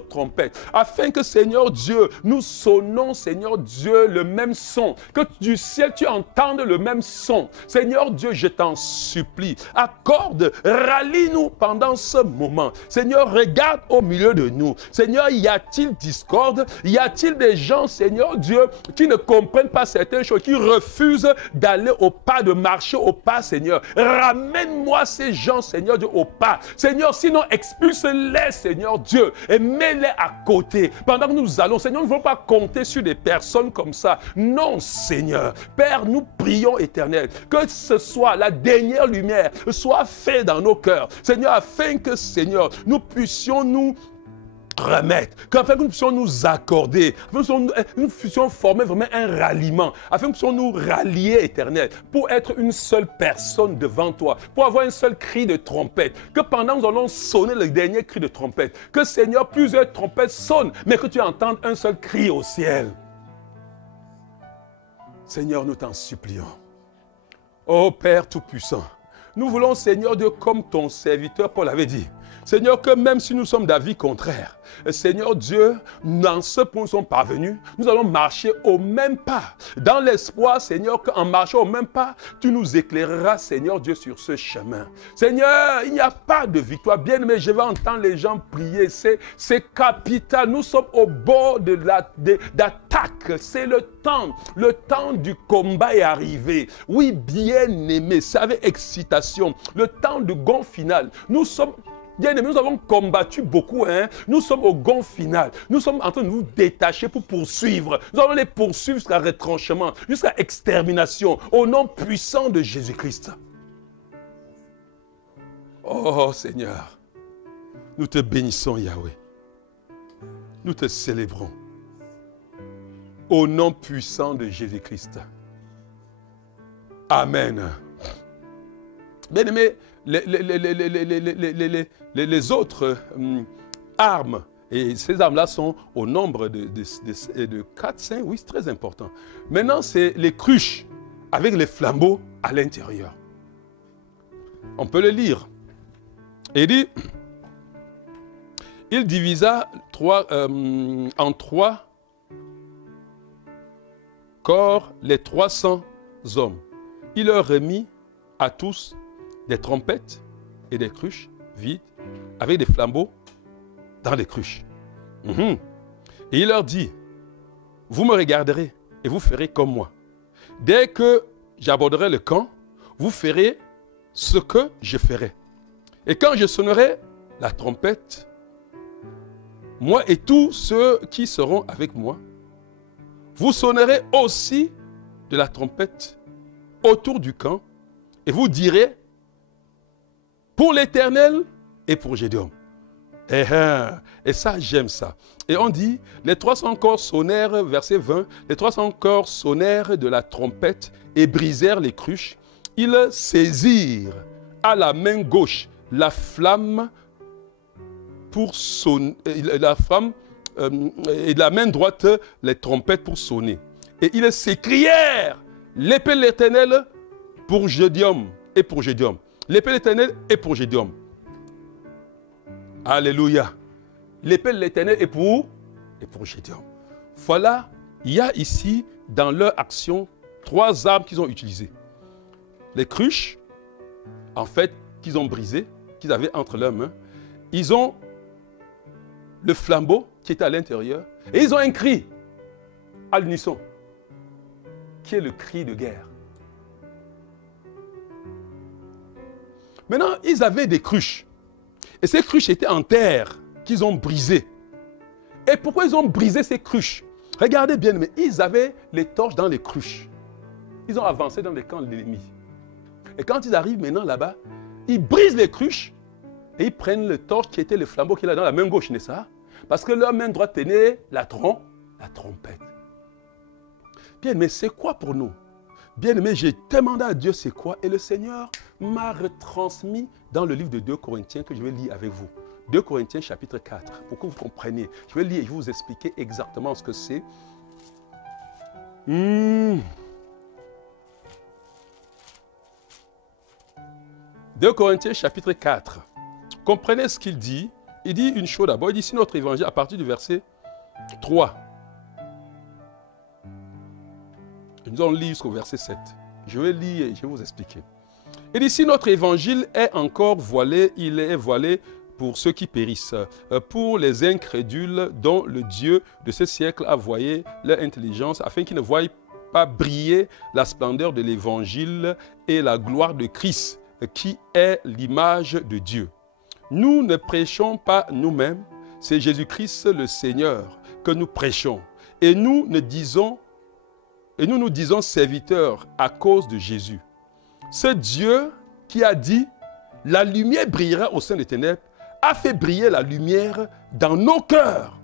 trompettes, afin que, Seigneur Dieu, nous sonnons, Seigneur Dieu, le même son, que du ciel tu entendes le même son. Seigneur Dieu, je t'en supplie, accorde, rallie-nous pendant ce moment. Seigneur, regarde au milieu de nous. Seigneur, y a-t-il discorde? Y a-t-il des gens, Seigneur Dieu, qui ne comprennent pas certaines choses, qui refusent d'aller au pas, de marcher au pas, Seigneur? Ramène-moi ces gens, Seigneur Dieu, au pas. Seigneur, sinon expulse-les, Seigneur Dieu, et mets-les à côté. Pendant que nous allons, Seigneur, nous ne voulons pas compter sur des personnes comme ça. Non, Seigneur. Père, nous prions, éternel, que ce soit la dernière lumière soit faite dans nos cœurs. Seigneur, afin que, Seigneur, nous puissions nous remettre, afin que nous puissions nous accorder, afin que nous puissions former vraiment un ralliement, afin que nous puissions nous rallier, éternel, pour être une seule personne devant toi, pour avoir un seul cri de trompette, que pendant que nous allons sonner le dernier cri de trompette, que Seigneur, plusieurs trompettes sonnent, mais que tu entendes un seul cri au ciel. Seigneur, nous t'en supplions. Ô Père Tout-Puissant, nous voulons, Seigneur Dieu, comme ton serviteur Paul avait dit, Seigneur, que même si nous sommes d'avis contraire, Seigneur Dieu, dans ce point où nous sommes parvenus, nous allons marcher au même pas. Dans l'espoir, Seigneur, qu'en marchant au même pas, tu nous éclaireras, Seigneur Dieu, sur ce chemin. Seigneur, il n'y a pas de victoire. Bien aimé, je vais entendre les gens prier. C'est capital. Nous sommes au bord de l'attaque. C'est le temps du combat est arrivé. Oui, bien aimé, c'est avec excitation. Le temps du gond final. Nous sommes Bien aimés, nous avons combattu beaucoup. Hein? Nous sommes au gond final. Nous sommes en train de nous détacher pour poursuivre. Nous allons les poursuivre jusqu'à retranchement, jusqu'à extermination, au nom puissant de Jésus-Christ. Oh Seigneur, nous te bénissons Yahweh. Nous te célébrons. Au nom puissant de Jésus-Christ. Amen. Bien aimé, les autres armes, et ces armes-là sont au nombre de 4, 5, oui, c'est très important. Maintenant, c'est les cruches avec les flambeaux à l'intérieur. On peut le lire. Il dit, il divisa en 3 corps les 300 hommes. Il leur remit à tous des trompettes et des cruches vides avec des flambeaux dans les cruches. Et il leur dit, vous me regarderez et vous ferez comme moi. Dès que j'aborderai le camp, vous ferez ce que je ferai. Et quand je sonnerai la trompette, moi et tous ceux qui seront avec moi, vous sonnerez aussi de la trompette autour du camp et vous direz pour l'Éternel et pour Gédéon. Et ça, j'aime ça. Et on dit, les 300 corps sonnèrent, verset 20, les 300 corps sonnèrent de la trompette et brisèrent les cruches. Ils saisirent à la main gauche la flamme pour sonner, la flamme et de la main droite les trompettes pour sonner. Et ils s'écrièrent, l'épée de l'Éternel pour Gédéon et pour Gédéon. L'épée de l'Éternel est pour Gédéon. Alléluia. L'épée de l'Éternel est pour Gédéon. Voilà, il y a ici dans leur action 3 armes qu'ils ont utilisées. Les cruches, en fait, qu'ils ont brisées, qu'ils avaient entre leurs mains. Ils ont le flambeau qui était à l'intérieur. Et ils ont un cri à l'unisson, qui est le cri de guerre. Maintenant, ils avaient des cruches. Et ces cruches étaient en terre qu'ils ont brisées. Et pourquoi ils ont brisé ces cruches? Regardez bien, mais ils avaient les torches dans les cruches. Ils ont avancé dans les camps de l'ennemi. Et quand ils arrivent maintenant là-bas, ils brisent les cruches et ils prennent le torche qui était le flambeau qu'il a dans la main gauche, n'est-ce pas? Parce que leur main droite tenait la trompette. Bien, mais c'est quoi pour nous? Bien aimé, j'ai demandé à Dieu c'est quoi et le Seigneur m'a retransmis dans le livre de 2 Corinthiens que je vais lire avec vous. 2 Corinthiens chapitre 4, pour que vous compreniez. Je vais lire et je vais vous expliquer exactement ce que c'est. 2 Corinthiens chapitre 4. Comprenez ce qu'il dit. Il dit une chose d'abord. Il dit si notre évangile à partir du verset 3. Nous allons lire jusqu'au verset 7. Je vais lire et je vais vous expliquer. Il dit, si notre évangile est encore voilé, il est voilé pour ceux qui périssent, pour les incrédules dont le Dieu de ce siècle a voilé leur intelligence, afin qu'ils ne voient pas briller la splendeur de l'évangile et la gloire de Christ, qui est l'image de Dieu. Nous ne prêchons pas nous-mêmes, c'est Jésus-Christ le Seigneur que nous prêchons. Et nous nous disons serviteurs à cause de Jésus. Ce Dieu qui a dit, la lumière brillera au sein des ténèbres, a fait briller la lumière dans nos cœurs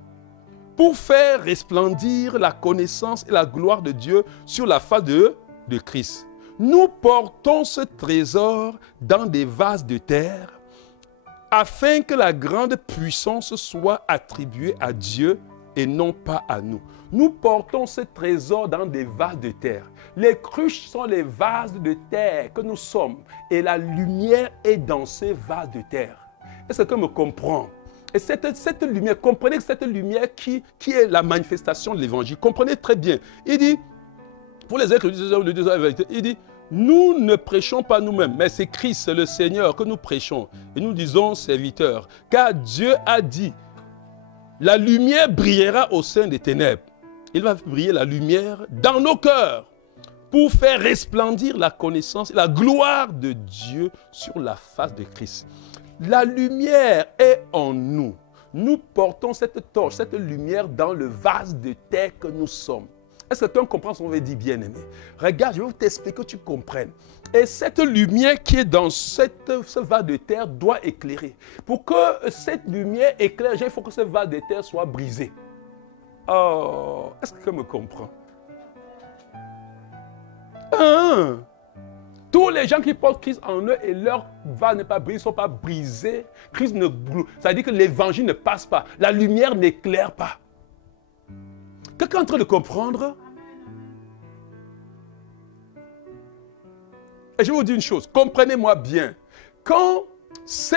pour faire resplendir la connaissance et la gloire de Dieu sur la face de Christ. Nous portons ce trésor dans des vases de terre afin que la grande puissance soit attribuée à Dieu et non pas à nous. Nous portons ce trésor dans des vases de terre. Les cruches sont les vases de terre que nous sommes. Et la lumière est dans ces vases de terre. Est-ce que me comprend? Et cette lumière, comprenez que cette lumière qui est la manifestation de l'évangile. Comprenez très bien. Il dit, pour les incrédules, il dit, nous ne prêchons pas nous-mêmes, mais c'est Christ, le Seigneur, que nous prêchons. Et nous disons serviteurs. Car Dieu a dit, la lumière brillera au sein des ténèbres. Il va briller la lumière dans nos cœurs pour faire resplendir la connaissance et la gloire de Dieu sur la face de Christ. La lumière est en nous. Nous portons cette torche, cette lumière dans le vase de terre que nous sommes. Est-ce que tu comprends ce qu'on veut dire, bien-aimé? Regarde, je vais t'expliquer que tu comprennes. Et cette lumière qui est dans ce vase de terre doit éclairer. Pour que cette lumière éclaire, il faut que ce vase de terre soit brisé. Oh, est-ce que quelqu'un me comprend? Tous les gens qui portent Christ en eux et leur vase n'est pas brisé, ne sont pas brisés. Christ ne, ça veut dire que l'évangile ne passe pas. La lumière n'éclaire pas. Quelqu'un est en train de comprendre? Et je vais vous dire une chose, comprenez-moi bien. Quand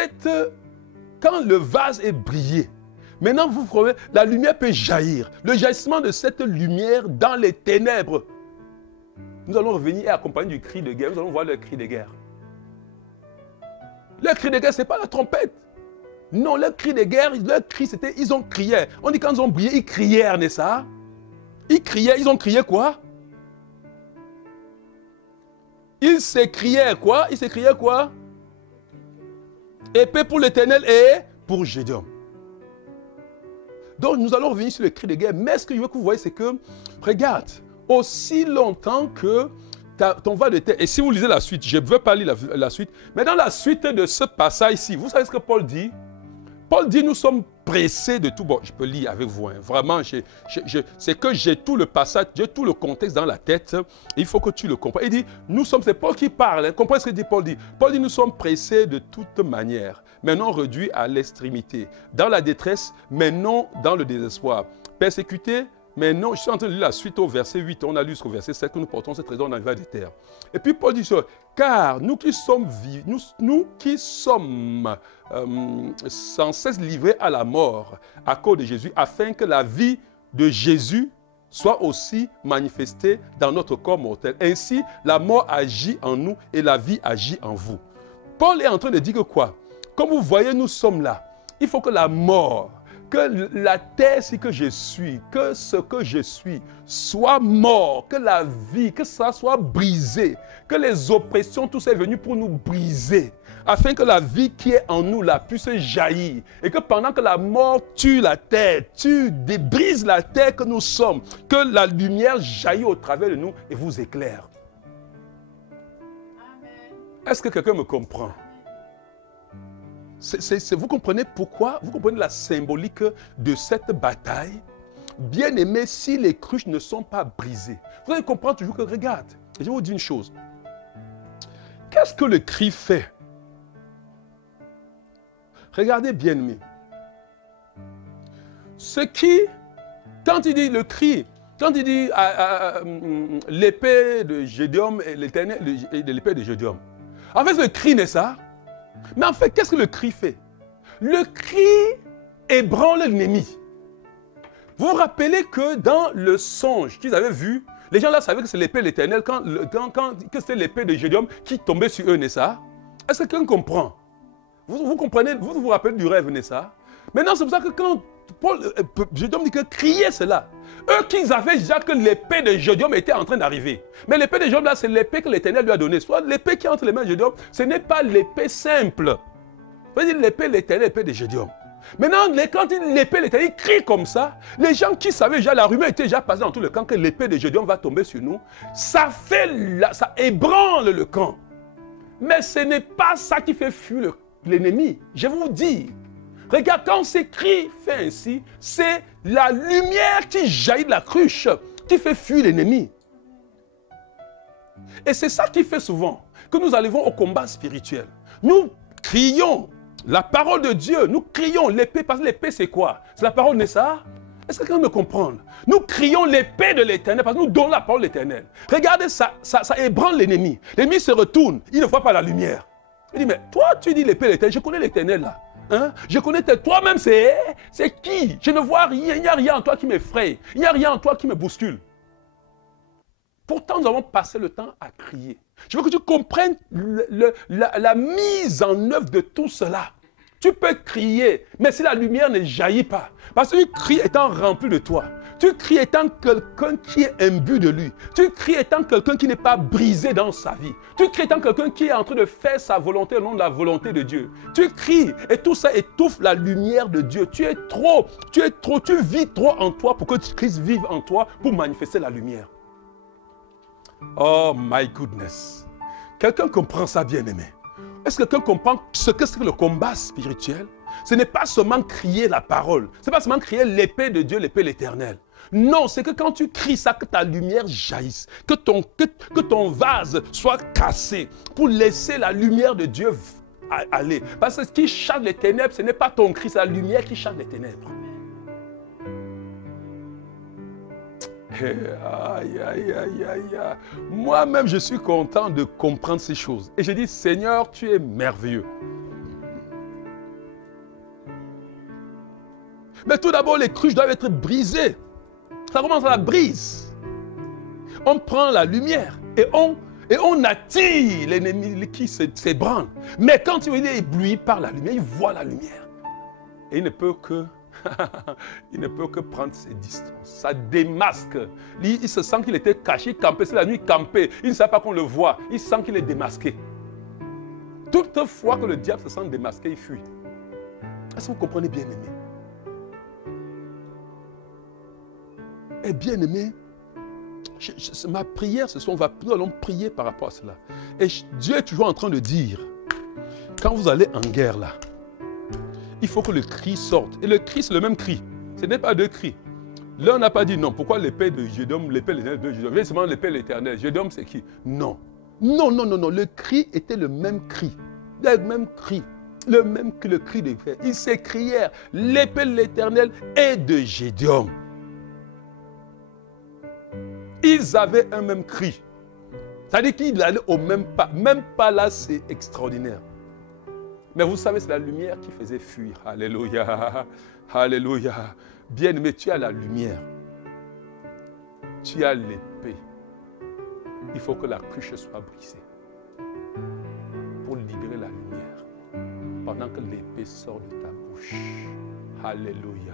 le vase est brillé, maintenant vous comprenez, la lumière peut jaillir. Le jaillissement de cette lumière dans les ténèbres. Nous allons revenir et accompagner du cri de guerre. Nous allons voir le cri de guerre. Le cri de guerre, ce n'est pas la trompette. Non, le cri de guerre, leur cri, c'était, ils ont crié. On dit quand ils ont brillé, ils crièrent, n'est-ce pas? Ils criaient, ils ont crié quoi? Ils s'écriaient quoi? Ils s'écriaient quoi? Épée pour l'Éternel et pour Gédéon. Donc nous allons revenir sur le cri de guerre. Mais ce que je veux que vous voyez, c'est que, regarde, aussi longtemps que ton vase de terre, et si vous lisez la suite, je ne veux pas lire la suite, mais dans la suite de ce passage ici, vous savez ce que Paul dit? Paul dit, nous sommes pressés de tout. Bon, je peux lire avec vous, hein. Vraiment, c'est que j'ai tout le passage, j'ai tout le contexte dans la tête, il faut que tu le comprennes. Il dit, nous sommes, c'est Paul qui parle, hein. Comprenez ce que dit Paul dit? Paul dit, nous sommes pressés de toute manière, mais non réduits à l'extrémité, dans la détresse, mais non dans le désespoir, persécutés, mais non, je suis en train de lire la suite au verset 8, on a lu jusqu'au verset 7, que nous portons cette raison dans le vase de terre. Et puis Paul dit ça, car nous qui sommes vivants, nous qui sommes sans cesse livrés à la mort à cause de Jésus, afin que la vie de Jésus soit aussi manifestée dans notre corps mortel. Ainsi, la mort agit en nous et la vie agit en vous. Paul est en train de dire que quoi? Comme vous voyez, nous sommes là. Il faut que la mort, que la terre, c'est que je suis, que ce que je suis soit mort, que la vie, que ça soit brisé, que les oppressions, tout ça est venu pour nous briser, afin que la vie qui est en nous là puisse jaillir, et que pendant que la mort tue la terre, brise la terre que nous sommes, que la lumière jaillit au travers de nous et vous éclaire. Est-ce que quelqu'un me comprend? Vous comprenez pourquoi? Vous comprenez la symbolique de cette bataille? Bien aimé, si les cruches ne sont pas brisées, vous allez comprendre toujours que, regarde, je vais vous dire une chose. Qu'est-ce que le cri fait? Regardez bien aimé. Ce qui, quand il dit le cri, quand il dit l'épée de Gédéon et l'Éternel et de l'épée de Gédéon, en fait, le cri n'est ça. Mais en fait, qu'est-ce que le cri fait? Le cri ébranle l'ennemi. Vous vous rappelez que dans le songe qu'ils avaient vu, les gens là savaient que c'est l'épée de l'Éternel, que c'était l'épée de Gédéon qui tombait sur eux, n'est-ce pas? Est-ce que quelqu'un comprend? Vous comprenez, vous vous rappelez du rêve, n'est-ce pas? Maintenant, c'est pour ça que quand Gédéon dit que crier cela, eux qu'ils avaient déjà que l'épée de Gédéon était en train d'arriver. Mais l'épée de Gédéon là, c'est l'épée que l'Éternel lui a donnée. Soit l'épée qui est entre les mains de Gédéon, ce n'est pas l'épée simple. Vous voyez, l'épée de l'Éternel, l'épée de Gédéon. Maintenant, quand l'épée de l'Éternel crie comme ça, les gens qui savaient déjà, la rumeur était déjà passée dans tout le camp que l'épée de Gédéon va tomber sur nous, ça ébranle le camp. Mais ce n'est pas ça qui fait fuir l'ennemi. Je vous dis. Regarde, quand ces cris fait ainsi, c'est la lumière qui jaillit de la cruche qui fait fuir l'ennemi. Et c'est ça qui fait souvent que nous arrivons au combat spirituel. Nous crions la parole de Dieu, nous crions l'épée, parce que l'épée c'est quoi? C'est la parole, n'est-ce pas? Est-ce que quelqu'un me comprend? Nous crions l'épée de l'Éternel parce que nous donnons la parole de l'Éternel. Regardez, ça ébranle l'ennemi. L'ennemi se retourne, il ne voit pas la lumière. Il dit, mais toi tu dis l'épée de l'Éternel, je connais l'Éternel là. Hein? Je connais toi-même, c'est qui? Je ne vois rien, il n'y a rien en toi qui m'effraie, il n'y a rien en toi qui me bouscule. Pourtant, nous avons passé le temps à crier. Je veux que tu comprennes la mise en œuvre de tout cela. Tu peux crier, mais si la lumière ne jaillit pas, parce que tu cries étant rempli de toi, tu cries étant quelqu'un qui est imbu de lui, tu cries étant quelqu'un qui n'est pas brisé dans sa vie, tu cries étant quelqu'un qui est en train de faire sa volonté au nom de la volonté de Dieu. Tu cries et tout ça étouffe la lumière de Dieu. Tu vis trop en toi pour que Christ vive en toi pour manifester la lumière. Oh my goodness. Quelqu'un comprend ça, bien-aimé? Est-ce que quelqu'un comprend ce que c'est que le combat spirituel? Ce n'est pas seulement crier la parole. Ce n'est pas seulement crier l'épée de Dieu, l'épée de l'Éternel. Non, c'est que quand tu cries ça, que ta lumière jaillisse, que ton vase soit cassé pour laisser la lumière de Dieu aller. Parce que ce qui chasse les ténèbres, ce n'est pas ton cri, c'est la lumière qui chasse les ténèbres. Aïe, aïe, aïe, aïe. Moi-même, je suis content de comprendre ces choses. Et je dis, Seigneur, tu es merveilleux. Mais tout d'abord, les cruches doivent être brisées. Ça commence à la brise. On prend la lumière et on attire l'ennemi qui s'ébranle. Mais quand il est ébloui par la lumière, il voit la lumière. Et il ne peut que prendre ses distances. Ça démasque. Il se sent qu'il était caché, campé. C'est la nuit campée. Il ne sait pas qu'on le voit. Il sent qu'il est démasqué. Toute fois que le diable se sent démasqué, il fuit. Est-ce que vous comprenez, bien-aimé? Et bien-aimé, ma prière ce soir, nous allons prier par rapport à cela. Et Dieu est toujours en train de dire, quand vous allez en guerre là, il faut que le cri sorte. Et le cri, c'est le même cri. Ce n'est pas deux cris. L'un n'a pas dit non. Pourquoi l'épée de Gédéon, l'épée de l'Éternel, viens seulement l'épée de l'Éternel. Gédéon, c'est qui? Non. Non, non, non, non. Le cri était le même cri. Le même cri. Le même que le cri de frère. Ils s'écrièrent l'épée de l'Éternel et de Gédéon. Ils avaient un même cri. C'est-à-dire qu'ils allaient au même pas. Même pas là, c'est extraordinaire. Mais vous savez, c'est la lumière qui faisait fuir. Alléluia. Alléluia. Bien-aimé, tu as la lumière. Tu as l'épée. Il faut que la cruche soit brisée. Pour libérer la lumière. Pendant que l'épée sort de ta bouche. Alléluia.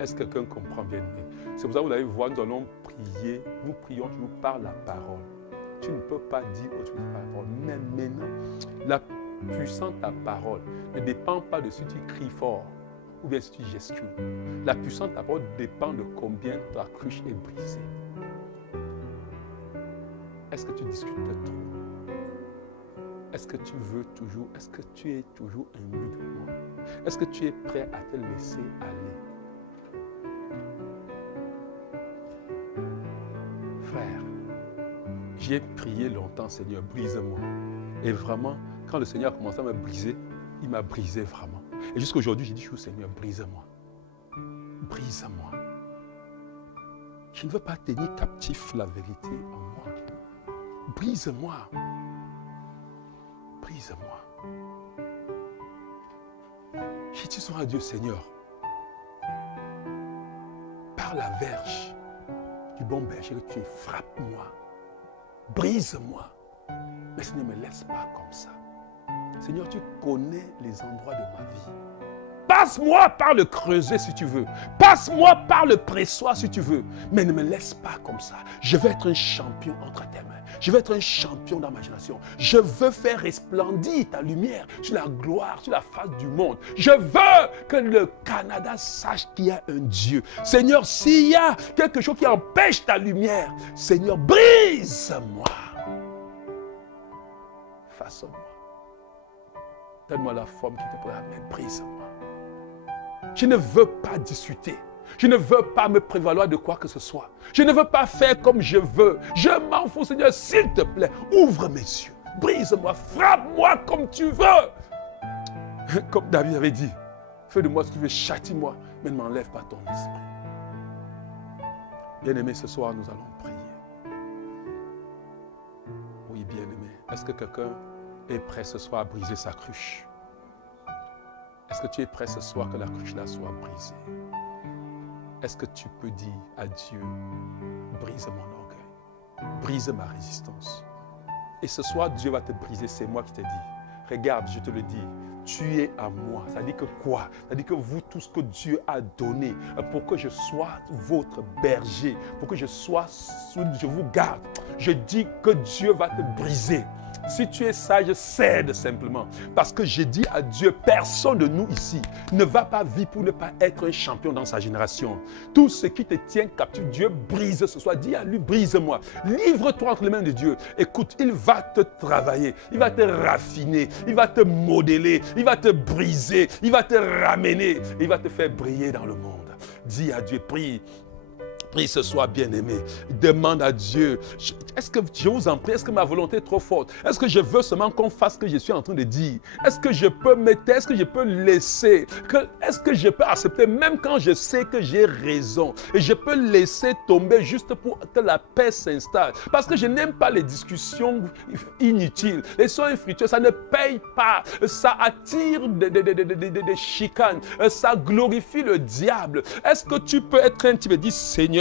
Est-ce que quelqu'un comprend bien? C'est pour ça que vous allez voir, nous allons prier. Nous prions toujours par la parole. Tu ne peux pas dire autre chose par la parole. Mais maintenant, la puissance de ta parole ne dépend pas de si tu cries fort ou bien si tu gestues. La puissance de ta parole dépend de combien ta cruche est brisée. Est-ce que tu discutes trop? Est-ce que tu veux toujours? Est-ce que tu es toujours imbu de moi? Est-ce que tu es prêt à te laisser aller? Frère, j'ai prié longtemps, Seigneur, brise-moi. Et vraiment, quand le Seigneur a commencé à me briser, il m'a brisé vraiment. Et jusqu'à aujourd'hui, j'ai dit, Seigneur, brise-moi. Brise-moi. Je ne veux pas tenir captif la vérité en moi. Brise-moi. Brise-moi. J'ai dit à Dieu, Seigneur, par la verge du bon berger que tu es, frappe-moi. Brise-moi. Mais Seigneur, ne me laisse pas comme ça. Seigneur, tu connais les endroits de ma vie. Passe-moi par le creuset si tu veux. Passe-moi par le pressoir si tu veux. Mais ne me laisse pas comme ça. Je veux être un champion entre tes mains. Je veux être un champion dans ma génération. Je veux faire resplendir ta lumière sur la gloire, sur la face du monde. Je veux que le Canada sache qu'il y a un Dieu. Seigneur, s'il y a quelque chose qui empêche ta lumière, Seigneur, brise-moi. Façonne-moi. Donne-moi la forme qui te plaît, mais brise-moi. Je ne veux pas discuter. Je ne veux pas me prévaloir de quoi que ce soit. Je ne veux pas faire comme je veux. Je m'en fous, Seigneur, s'il te plaît. Ouvre mes yeux. Brise-moi. Frappe-moi comme tu veux. Comme David avait dit. Fais de moi ce que tu veux. Châtie-moi. Mais ne m'enlève pas ton esprit. Bien-aimé, ce soir, nous allons prier. Oui, bien-aimé. Est-ce que quelqu'un est prêt ce soir à briser sa cruche? Est-ce que tu es prêt ce soir que la cruche là soit brisée? Est-ce que tu peux dire à Dieu, brise mon orgueil, brise ma résistance? Et ce soir, Dieu va te briser, c'est moi qui te dis. Regarde, je te le dis, tu es à moi. Ça dit que quoi? Ça dit que vous, tout ce que Dieu a donné pour que je sois votre berger, pour que je vous garde. Je dis que Dieu va te briser. Si tu es sage, cède simplement. Parce que j'ai dit à Dieu, personne de nous ici ne va pas vivre pour ne pas être un champion dans sa génération. Tout ce qui te tient captif, Dieu brise ce soir. Dis à lui, brise-moi. Livre-toi entre les mains de Dieu. Écoute, il va te travailler. Il va te raffiner. Il va te modeler. Il va te briser. Il va te ramener. Il va te faire briller dans le monde. Dis à Dieu, prie. Prie ce soir, bien-aimé. Demande à Dieu. Est-ce que je vous en prie, est-ce que ma volonté est trop forte? Est-ce que je veux seulement qu'on fasse ce que je suis en train de dire? Est-ce que je peux me taire? Est-ce que je peux laisser? Est-ce que je peux accepter même quand je sais que j'ai raison? Et je peux laisser tomber juste pour que la paix s'installe. Parce que je n'aime pas les discussions inutiles. Les sons infructueux, ça ne paye pas. Ça attire des chicanes. Ça glorifie le diable. Est-ce que tu peux être intime et dire, Seigneur,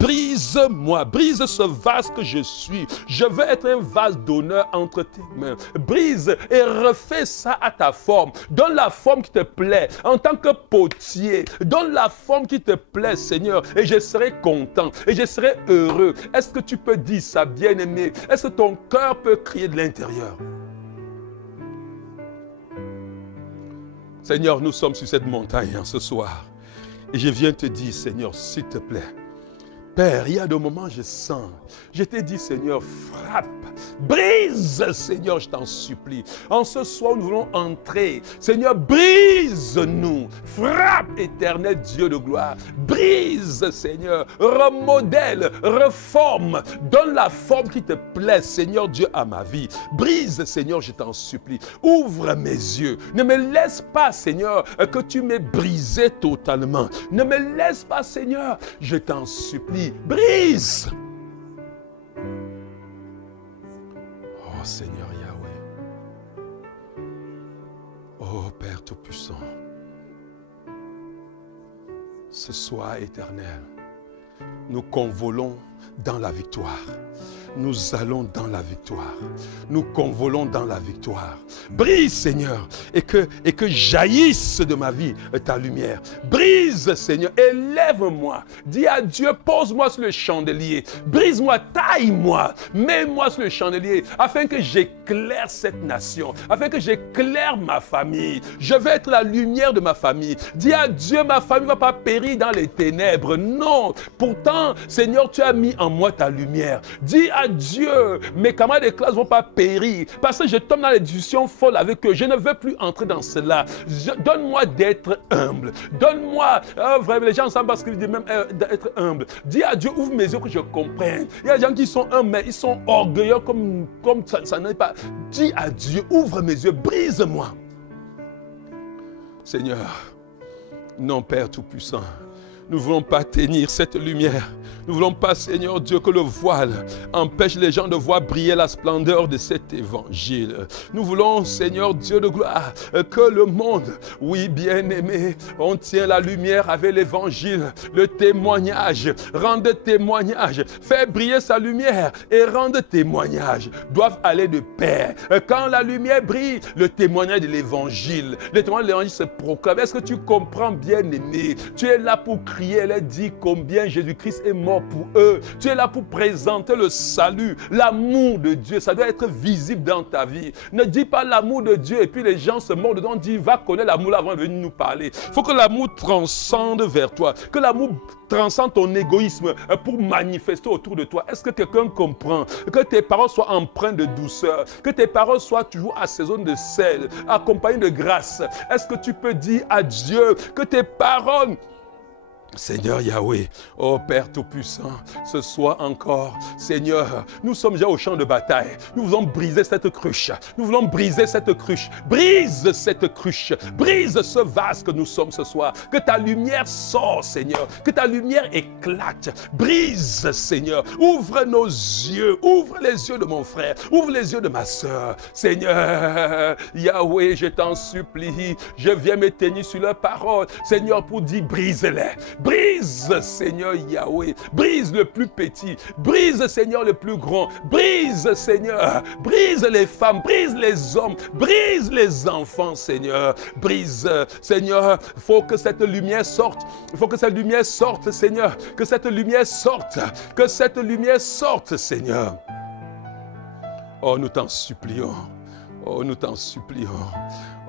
brise-moi, brise ce vase que je suis. Je veux être un vase d'honneur entre tes mains. Brise et refais ça à ta forme. Donne la forme qui te plaît en tant que potier. Donne la forme qui te plaît, Seigneur, et je serai content et je serai heureux. Est-ce que tu peux dire ça, bien-aimé? Est-ce que ton cœur peut crier de l'intérieur? Seigneur, nous sommes sur cette montagne ce soir. Et je viens te dire, Seigneur, s'il te plaît, Père, il y a des moments je sens. Je t'ai dit, Seigneur, frappe, brise, Seigneur, je t'en supplie. En ce soir, nous voulons entrer. Seigneur, brise-nous. Frappe, éternel Dieu de gloire. Brise, Seigneur. Remodèle, reforme. Donne la forme qui te plaît, Seigneur Dieu, à ma vie. Brise, Seigneur, je t'en supplie. Ouvre mes yeux. Ne me laisse pas, Seigneur, que tu m'aies brisé totalement. Ne me laisse pas, Seigneur, je t'en supplie. Brise. Oh Seigneur Yahweh. Oh Père Tout-Puissant. Ce soir éternel, nous convolons dans la victoire. Nous allons dans la victoire. Nous convolons dans la victoire. Brise, Seigneur, et que jaillisse de ma vie ta lumière. Brise, Seigneur, élève-moi. Dis à Dieu, pose-moi sur le chandelier. Brise-moi, taille-moi. Mets-moi sur le chandelier afin que j'éclaire cette nation, afin que j'éclaire ma famille. Je veux être la lumière de ma famille. Dis à Dieu, ma famille ne va pas périr dans les ténèbres. Non. Pourtant, Seigneur, tu as mis en moi ta lumière. Dis à Dieu, mes camarades de classe ne vont pas périr parce que je tombe dans les discussions folles avec eux. Je ne veux plus entrer dans cela. Donne-moi d'être humble. Donne-moi, vraiment, les gens savent parce qu'ils disent même d'être humble. Dis à Dieu, ouvre mes yeux que je comprenne. Il y a des gens qui sont humbles, mais ils sont orgueilleux comme ça n'est pas. Dis à Dieu, ouvre mes yeux, brise-moi. Seigneur, non, Père Tout-Puissant, nous ne voulons pas tenir cette lumière. Nous ne voulons pas, Seigneur Dieu, que le voile empêche les gens de voir briller la splendeur de cet évangile. Nous voulons, Seigneur Dieu de gloire, que le monde, oui, bien-aimé, on tient la lumière avec l'évangile, le témoignage, rendre témoignage, faire briller sa lumière et rendre témoignage doivent aller de pair. Quand la lumière brille, le témoignage de l'évangile, le témoignage de l'évangile se proclame. Est-ce que tu comprends, bien-aimé? Tu es là pour crier, elle a dit combien Jésus-Christ est mort pour eux. Tu es là pour présenter le salut, l'amour de Dieu. Ça doit être visible dans ta vie. Ne dis pas l'amour de Dieu et puis les gens se mordent dedans. Dis, va connaître l'amour avant de venir nous parler. Il faut que l'amour transcende vers toi. Que l'amour transcende ton égoïsme pour manifester autour de toi. Est-ce que quelqu'un comprend? Que tes paroles soient empreintes de douceur. Que tes paroles soient toujours assaisonnées de sel, accompagnées de grâce. Est-ce que tu peux dire à Dieu que tes paroles, Seigneur Yahweh, oh Père Tout-Puissant, ce soir encore, Seigneur, nous sommes déjà au champ de bataille. Nous voulons briser cette cruche. Nous voulons briser cette cruche. Brise cette cruche. Brise ce vase que nous sommes ce soir. Que ta lumière sorte, Seigneur. Que ta lumière éclate. Brise, Seigneur. Ouvre nos yeux. Ouvre les yeux de mon frère. Ouvre les yeux de ma soeur. Seigneur, Yahweh, je t'en supplie. Je viens me tenir sur leurs paroles. Seigneur, pour dire brise-les. Brise, Seigneur Yahweh. Brise le plus petit. Brise, Seigneur, le plus grand. Brise, Seigneur. Brise les femmes. Brise les hommes. Brise les enfants, Seigneur. Brise, Seigneur. Il faut que cette lumière sorte. Il faut que cette lumière sorte, Seigneur. Que cette lumière sorte. Que cette lumière sorte, Seigneur. Oh, nous t'en supplions. Oh, nous t'en supplions.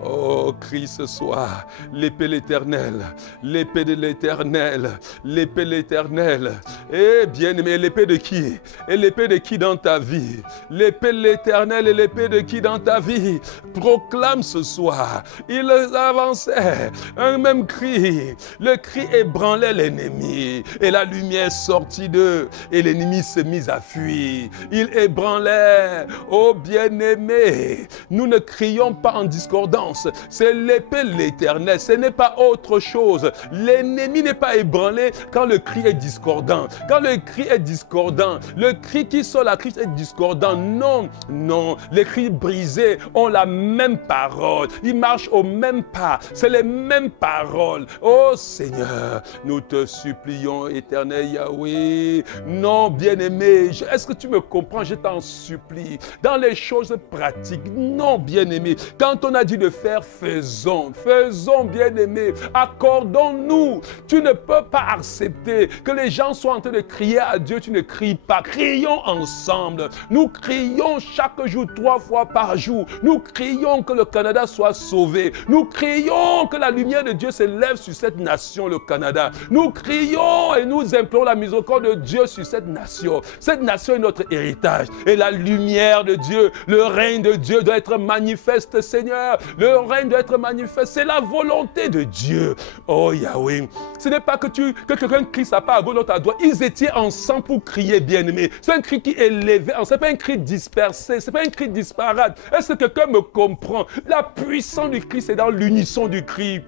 Oh, crie ce soir, l'épée de l'Éternel, l'épée de l'Éternel, l'épée de l'Éternel. Eh bien-aimé, l'épée de qui? Et l'épée de qui dans ta vie? L'épée de l'Éternel et l'épée de qui dans ta vie? Proclame ce soir. Ils avançaient, un même cri. Le cri ébranlait l'ennemi et la lumière sortit d'eux et l'ennemi se mit à fuir. Il ébranlait. Oh bien-aimé, nous ne crions pas en discordance. C'est l'épée de l'Éternel, ce n'est pas autre chose. L'ennemi n'est pas ébranlé quand le cri est discordant. Quand le cri est discordant, le cri qui sort la cri est discordant. Non, non, les cris brisés ont la même parole. Ils marchent au même pas. C'est les mêmes paroles. Oh Seigneur, nous te supplions, Éternel Yahweh. Non, bien-aimé, est-ce que tu me comprends? Je t'en supplie. Dans les choses pratiques, non, bien-aimé. Quand on a dit de faire, faisons. Faisons, bien-aimés. Accordons-nous. Tu ne peux pas accepter que les gens soient en train de crier à Dieu. Tu ne cries pas. Crions ensemble. Nous crions chaque jour, 3 fois par jour. Nous crions que le Canada soit sauvé. Nous crions que la lumière de Dieu s'élève sur cette nation, le Canada. Nous crions et nous implorons la miséricorde de Dieu sur cette nation. Cette nation est notre héritage. Et la lumière de Dieu, le règne de Dieu doit être manifeste, Seigneur. Le règne doit être manifeste. C'est la volonté de Dieu. Oh Yahweh. Ce n'est pas que quelqu'un crie sa part à gauche, l'autre à droite. Ils étaient ensemble pour crier, bien-aimé. C'est un cri qui est élevé. Ce n'est pas un cri dispersé. Ce n'est pas un cri disparate. Est-ce que quelqu'un me comprend? La puissance du cri, c'est dans l'unisson du cri.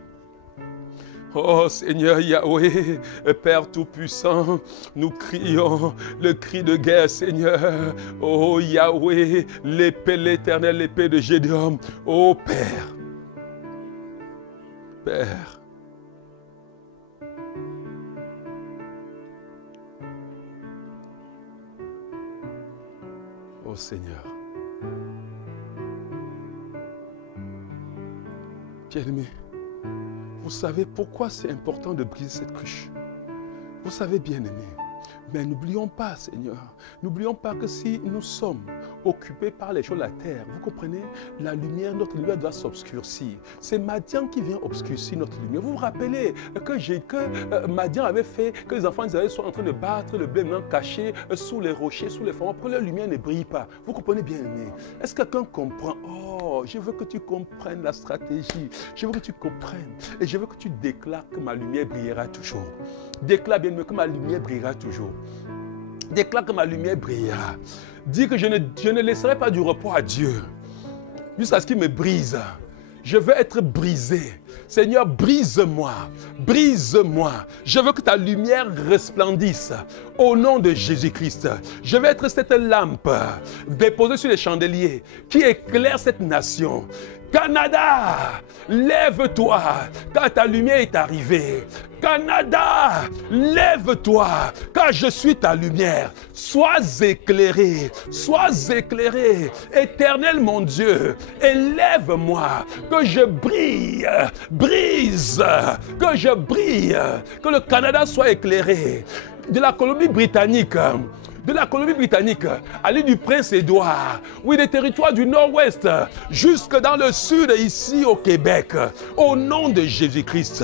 Oh Seigneur Yahweh, Père Tout-Puissant, nous crions le cri de guerre, Seigneur. Oh Yahweh, l'épée de l'Éternel, l'épée de Gédéon. Oh Père, Père. Oh Seigneur. Bien-aimé. Vous savez pourquoi c'est important de briser cette cruche? Vous savez, bien-aimés, mais n'oublions pas, Seigneur, n'oublions pas que si nous sommes occupés par les choses de la terre, vous comprenez, la lumière, notre lumière doit s'obscurcir. C'est Madian qui vient obscurcir notre lumière. Vous vous rappelez que Madian avait fait que les enfants d'Israël soient en train de battre le blé maintenant caché sous les rochers, sous les formes, pour que leur lumière ne brille pas. Vous comprenez, bien-aimés? Est-ce que quelqu'un comprend? Oh, je veux que tu comprennes la stratégie. Je veux que tu comprennes. Et je veux que tu déclares que ma lumière brillera toujours. Déclare bien que ma lumière brillera toujours. Déclare que ma lumière brillera. Dis que je ne laisserai pas du repos à Dieu. Jusqu'à ce qu'il me brise. Je veux être brisé. Seigneur, brise-moi. Brise-moi. Je veux que ta lumière resplendisse. Au nom de Jésus-Christ. Je veux être cette lampe déposée sur les chandeliers qui éclaire cette nation. Canada, lève-toi, car ta lumière est arrivée. Canada, lève-toi, car je suis ta lumière. Sois éclairé, sois éclairé. Éternel mon Dieu, élève-moi, que je brille, brise, que je brille, que le Canada soit éclairé. De la Colombie-Britannique, à l'île du Prince-Édouard, oui, des territoires du nord-ouest, jusque dans le sud, ici au Québec, au nom de Jésus-Christ.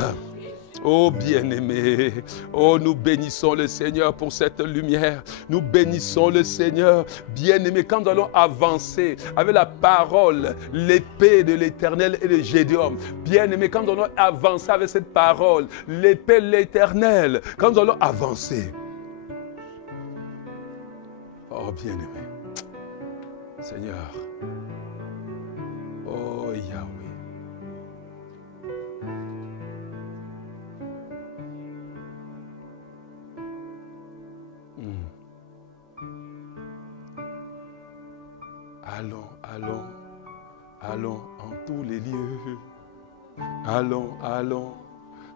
Oh bien-aimé, oh nous bénissons le Seigneur pour cette lumière. Nous bénissons le Seigneur. Bien-aimé, quand nous allons avancer avec la parole, l'épée de l'Éternel et de Gédéon. Bien-aimé, quand nous allons avancer avec cette parole, l'épée de l'Éternel, quand nous allons avancer. Oh bien-aimé, Seigneur, oh Yahweh. Allons, allons, allons en tous les lieux. Allons, allons,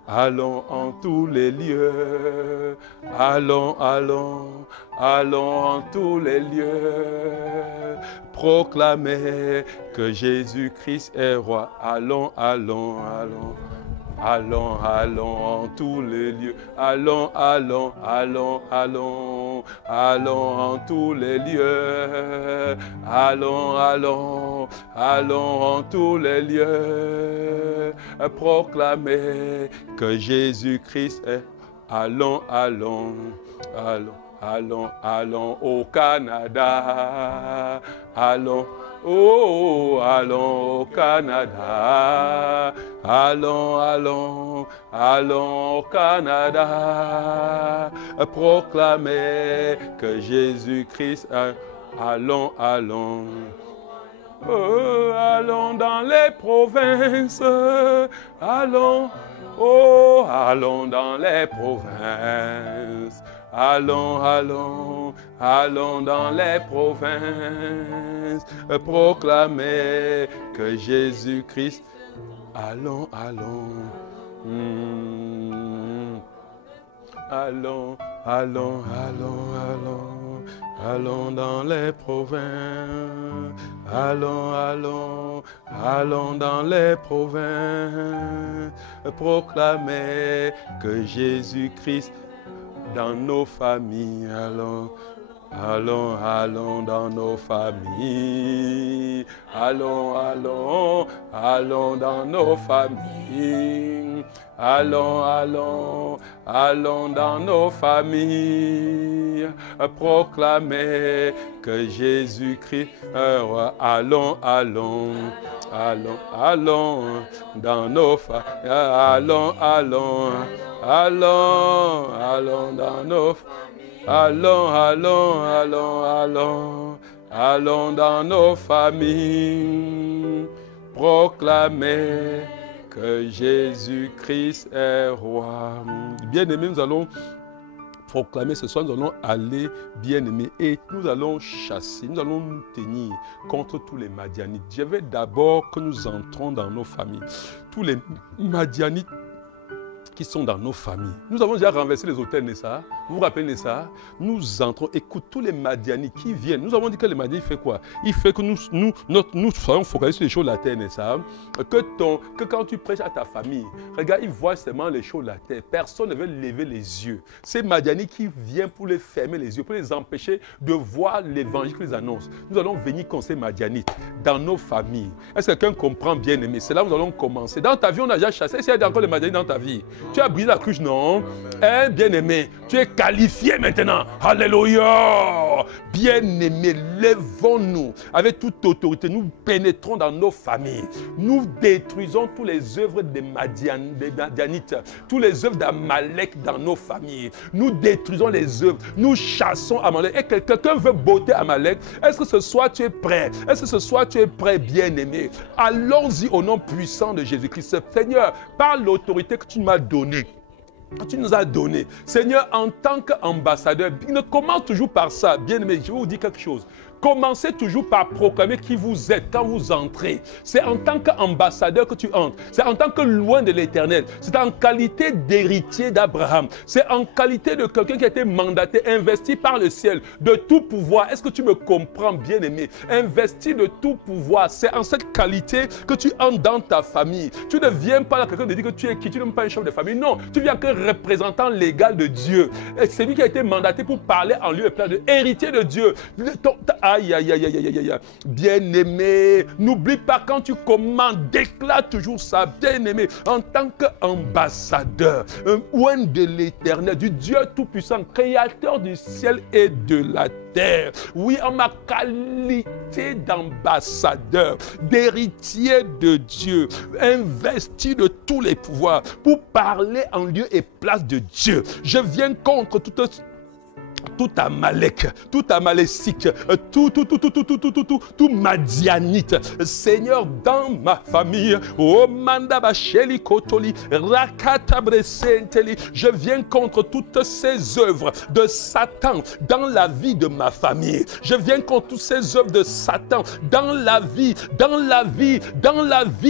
allons en tous les lieux. Allons, allons, allons en tous les lieux. Proclamer que Jésus-Christ est roi. Allons, allons, allons. Allons, allons en tous les lieux. Allons, allons, allons, allons. Allons en tous les lieux. Allons, allons, allons en tous les lieux. Proclamer que Jésus-Christ est. Allons, allons, allons, allons, allons au Canada. Allons. Oh, allons au Canada, allons, allons, allons au Canada, proclamer que Jésus-Christ, allons, allons. Oh, allons dans les provinces, allons, oh, allons dans les provinces. Allons, allons, allons dans les provinces, proclamer que Jésus-Christ, allons, allons, allons, allons, allons, allons, allons dans les provinces, allons, allons, allons dans les provinces, proclamer que Jésus-Christ, dans nos familles, allons, allons, allons dans nos familles, allons, allons, allons dans nos familles, allons, allons, allons dans nos familles, proclamer que Jésus-Christ est roi. Allons, allons, allons, allons dans nos familles, allons, allons. Allons, allons dans nos familles. Allons, allons, allons, allons. Allons dans nos familles. Proclamer que Jésus-Christ est roi. Bien-aimés, nous allons proclamer ce soir, nous allons aller, bien-aimés, et nous allons chasser, nous allons nous tenir contre tous les Madianites. Je veux d'abord que nous entrons dans nos familles. Tous les Madianites qui sont dans nos familles. Nous avons déjà renversé les autels, n'est-ce pas? Vous vous rappelez, n'est-ce pas? Nous entrons, écoute, tous les Madianites qui viennent. Nous avons dit que les Madianites fait quoi? Il fait que nous soyons focalisés sur les choses de la terre, n'est-ce pas? Que quand tu prêches à ta famille, regarde, ils voient seulement les choses de la terre. Personne ne veut lever les yeux. C'est Madianites qui viennent pour les fermer les yeux, pour les empêcher de voir l'évangile qu'ils annoncent. Nous allons venir contre ces Madianites dans nos familles. Est-ce que quelqu'un comprend, bien aimé? C'est là où nous allons commencer. Dans ta vie, on a déjà chassé. Est-ce qu'il y a encore les Madianites dans ta vie? Tu as brisé la cruche, non? Eh, bien-aimé, tu es qualifié maintenant. Alléluia. Bien-aimé, lèvons-nous avec toute autorité. Nous pénétrons dans nos familles. Nous détruisons toutes les œuvres des Madianites, toutes les œuvres d'Amalek dans nos familles. Nous détruisons les œuvres. Nous chassons Amalek. Et quelqu'un veut botter Amalek. Est-ce que ce soir tu es prêt? Est-ce que ce soir tu es prêt, bien-aimé? Allons-y au nom puissant de Jésus-Christ. Seigneur, par l'autorité que tu m'as donnée, que tu nous as donné. Seigneur, en tant qu'ambassadeur, ne commence toujours par ça. Bien-aimé, je vais vous dire quelque chose. Commencez toujours par proclamer qui vous êtes quand vous entrez. C'est en tant qu'ambassadeur que tu entres. C'est en tant que loin de l'Éternel. C'est en qualité d'héritier d'Abraham. C'est en qualité de quelqu'un qui a été mandaté, investi par le ciel, de tout pouvoir. Est-ce que tu me comprends, bien-aimé? Investi de tout pouvoir. C'est en cette qualité que tu entres dans ta famille. Tu ne viens pas là, quelqu'un te dit que tu es qui? Tu n'es même pas un chef de famille. Non, tu viens que représentant légal de Dieu. C'est lui qui a été mandaté pour parler en lieu et place de héritier de Dieu. Aïe, aïe, aïe, aïe, aïe, aïe. Bien-aimé, n'oublie pas quand tu commandes, déclare toujours ça. Bien-aimé, en tant qu'ambassadeur, oint de l'Éternel, du Dieu Tout-Puissant, créateur du ciel et de la terre. Oui, en ma qualité d'ambassadeur, d'héritier de Dieu, investi de tous les pouvoirs pour parler en lieu et place de Dieu. Je viens contre toute tout Amalek, tout Amalécique, tout Madianite, Seigneur, dans ma famille, oh Mandabacheli Kotoli, Rakatabre-Senteli, je viens contre toutes ces œuvres de Satan dans la vie de ma famille. Je viens contre toutes ces œuvres de Satan dans la vie,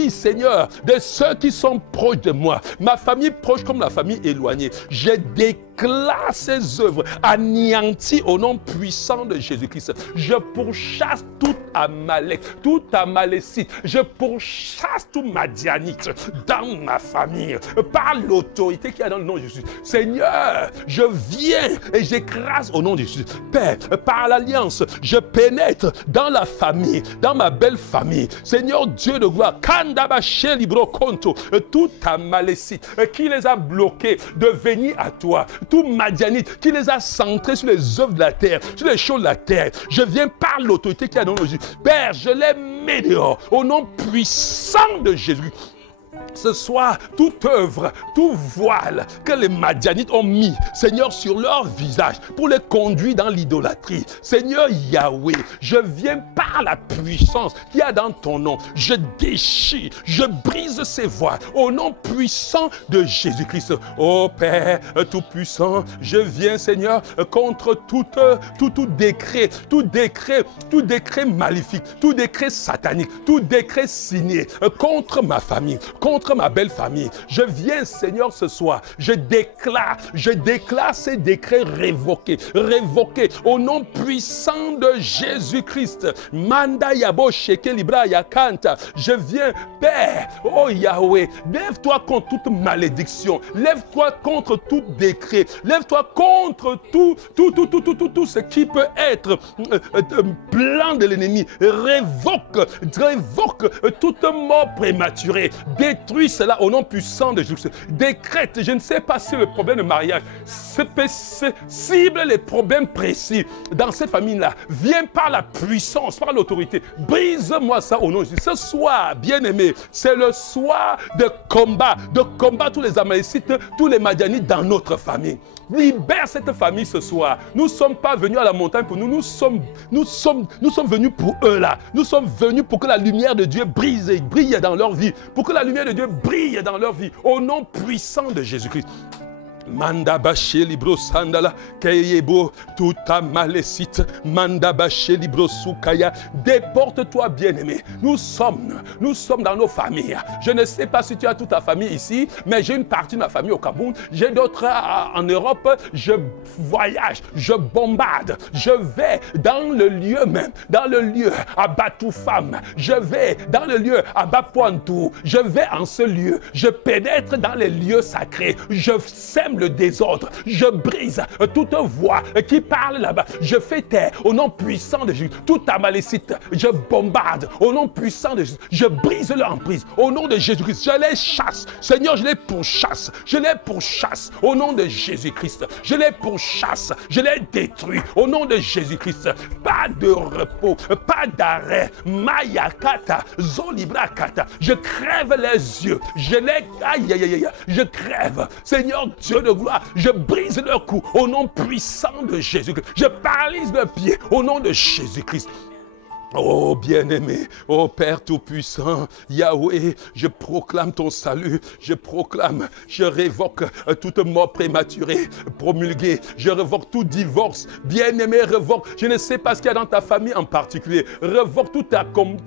Seigneur, de ceux qui sont proches de moi, ma famille proche comme la famille éloignée. Je déclare ces œuvres anéanties au nom puissant de Jésus-Christ. Je pourchasse tout Amalek, tout Amalécite. Je pourchasse tout Madianite dans ma famille par l'autorité qu'il y a dans le nom de Jésus. Seigneur, je viens et j'écrase au nom de Jésus. Père, par l'alliance, je pénètre dans la famille, dans ma belle famille. Seigneur Dieu de gloire, tout Amalécite qui les a bloqués de venir à toi, tout Madianite qui les a centrés sur les œuvres de la terre, sur les choses de la terre. Je viens par l'autorité qu'il y a dans le nom de Jésus. Père, je les mets dehors au nom puissant de Jésus. Ce soir, toute œuvre, tout voile que les Madianites ont mis, Seigneur, sur leur visage pour les conduire dans l'idolâtrie. Seigneur Yahweh, je viens par la puissance qu'il y a dans ton nom. Je déchire, je brise ces voiles au nom puissant de Jésus-Christ. Oh Père Tout-Puissant, je viens, Seigneur, contre tout décret maléfique, tout décret satanique, tout décret signé contre ma famille, contre ma belle famille. Je viens, Seigneur, ce soir. Je déclare ces décrets révoqués au nom puissant de Jésus-Christ. Manda yabo sheke libra yakanta. Je viens, Père, oh Yahweh, lève-toi contre toute malédiction, lève-toi contre tout décret, lève-toi contre tout ce qui peut être plan de l'ennemi. Révoque toute mort prématurée. Détruis cela au nom puissant de Jésus. Décrète, je ne sais pas si le problème de mariage cible les problèmes précis dans cette famille-là. Viens par la puissance, par l'autorité. Brise-moi ça au nom de Jésus. Ce soir, bien-aimé, c'est le soir de combat tous les Amalécites, tous les Madianites dans notre famille. Libère cette famille ce soir. Nous ne sommes pas venus à la montagne pour nous. Nous sommes venus pour eux là. Nous sommes venus pour que la lumière de Dieu brille dans leur vie. Pour que la lumière de Dieu brille dans leur vie. Au nom puissant de Jésus-Christ. Manda baché libro sandala kayebo tout Amalécite manda baché libro soukaya. Déporte-toi bien-aimé. Nous sommes dans nos familles. Je ne sais pas si tu as toute ta famille ici, mais j'ai une partie de ma famille au Cameroun, j'ai d'autres en Europe. Je voyage, je bombarde, je vais dans le lieu même, dans le lieu à Batoufam, je vais dans le lieu à Bapointou, je vais en ce lieu, je pénètre dans les lieux sacrés, je sème le désordre, je brise toute voix qui parle là-bas, je fais taire au nom puissant de Jésus, tout Amalécite, je bombarde au nom puissant de Jésus, je brise leur emprise au nom de Jésus-Christ, je les chasse, Seigneur, je les pourchasse au nom de Jésus-Christ, je les pourchasse, je les détruis au nom de Jésus-Christ. Pas de repos, pas d'arrêt. Mayakata, Zolibrakata, je crève les yeux, je crève, Seigneur Dieu de gloire, je brise leur cou au nom puissant de Jésus-Christ, je paralyse leurs pieds au nom de Jésus-Christ. Oh bien-aimé, oh Père Tout-Puissant, Yahweh, je proclame ton salut, je révoque toute mort prématurée, promulguée, je révoque tout divorce, bien-aimé, révoque, je ne sais pas ce qu'il y a dans ta famille en particulier, révoque tout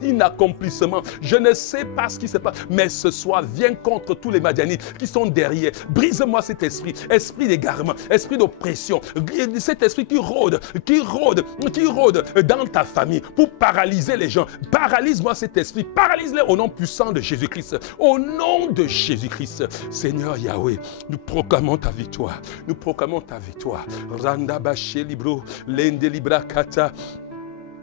inaccomplissement, je ne sais pas ce qui se passe, mais ce soir, viens contre tous les Madianites qui sont derrière, brise-moi cet esprit d'égarement, esprit d'oppression, cet esprit qui rôde dans ta famille, pour paralyser les gens. Paralyse-moi cet esprit. Paralyse-les au nom puissant de Jésus-Christ. Au nom de Jésus-Christ. Seigneur Yahweh, nous proclamons ta victoire. Nous proclamons ta victoire. Randa baché libro, lende libra kata.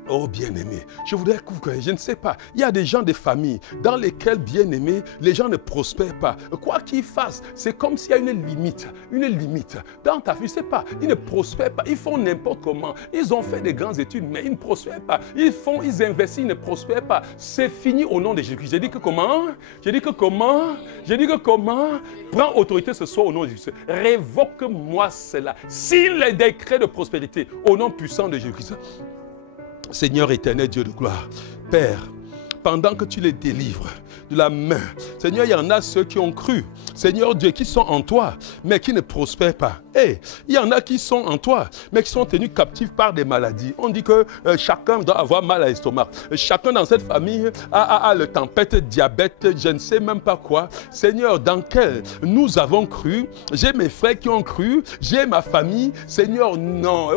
Oh bien-aimé, je voudrais que, je ne sais pas, il y a des gens, des familles dans lesquelles, bien-aimé, les gens ne prospèrent pas. Quoi qu'ils fassent, c'est comme s'il y a une limite. Dans ta vie, je ne sais pas, ils ne prospèrent pas, ils font n'importe comment. Ils ont fait des grandes études, mais ils ne prospèrent pas. Ils investissent, ils ne prospèrent pas. C'est fini au nom de Jésus-Christ. J'ai dit que comment? Prends autorité ce soir au nom de Jésus. Révoque-moi cela. Signe les décrets de prospérité au nom puissant de Jésus-Christ. Seigneur éternel, Dieu de gloire, Père, pendant que tu les délivres de la main, Seigneur, il y en a ceux qui ont cru, Seigneur Dieu, qui sont en toi, mais qui ne prospèrent pas. Et il y en a qui sont en toi, mais qui sont tenus captifs par des maladies. On dit que chacun doit avoir mal à l'estomac. Chacun dans cette famille a le tempête, diabète, je ne sais même pas quoi. Seigneur, dans quel nous avons cru, j'ai mes frères qui ont cru, j'ai ma famille. Seigneur, non.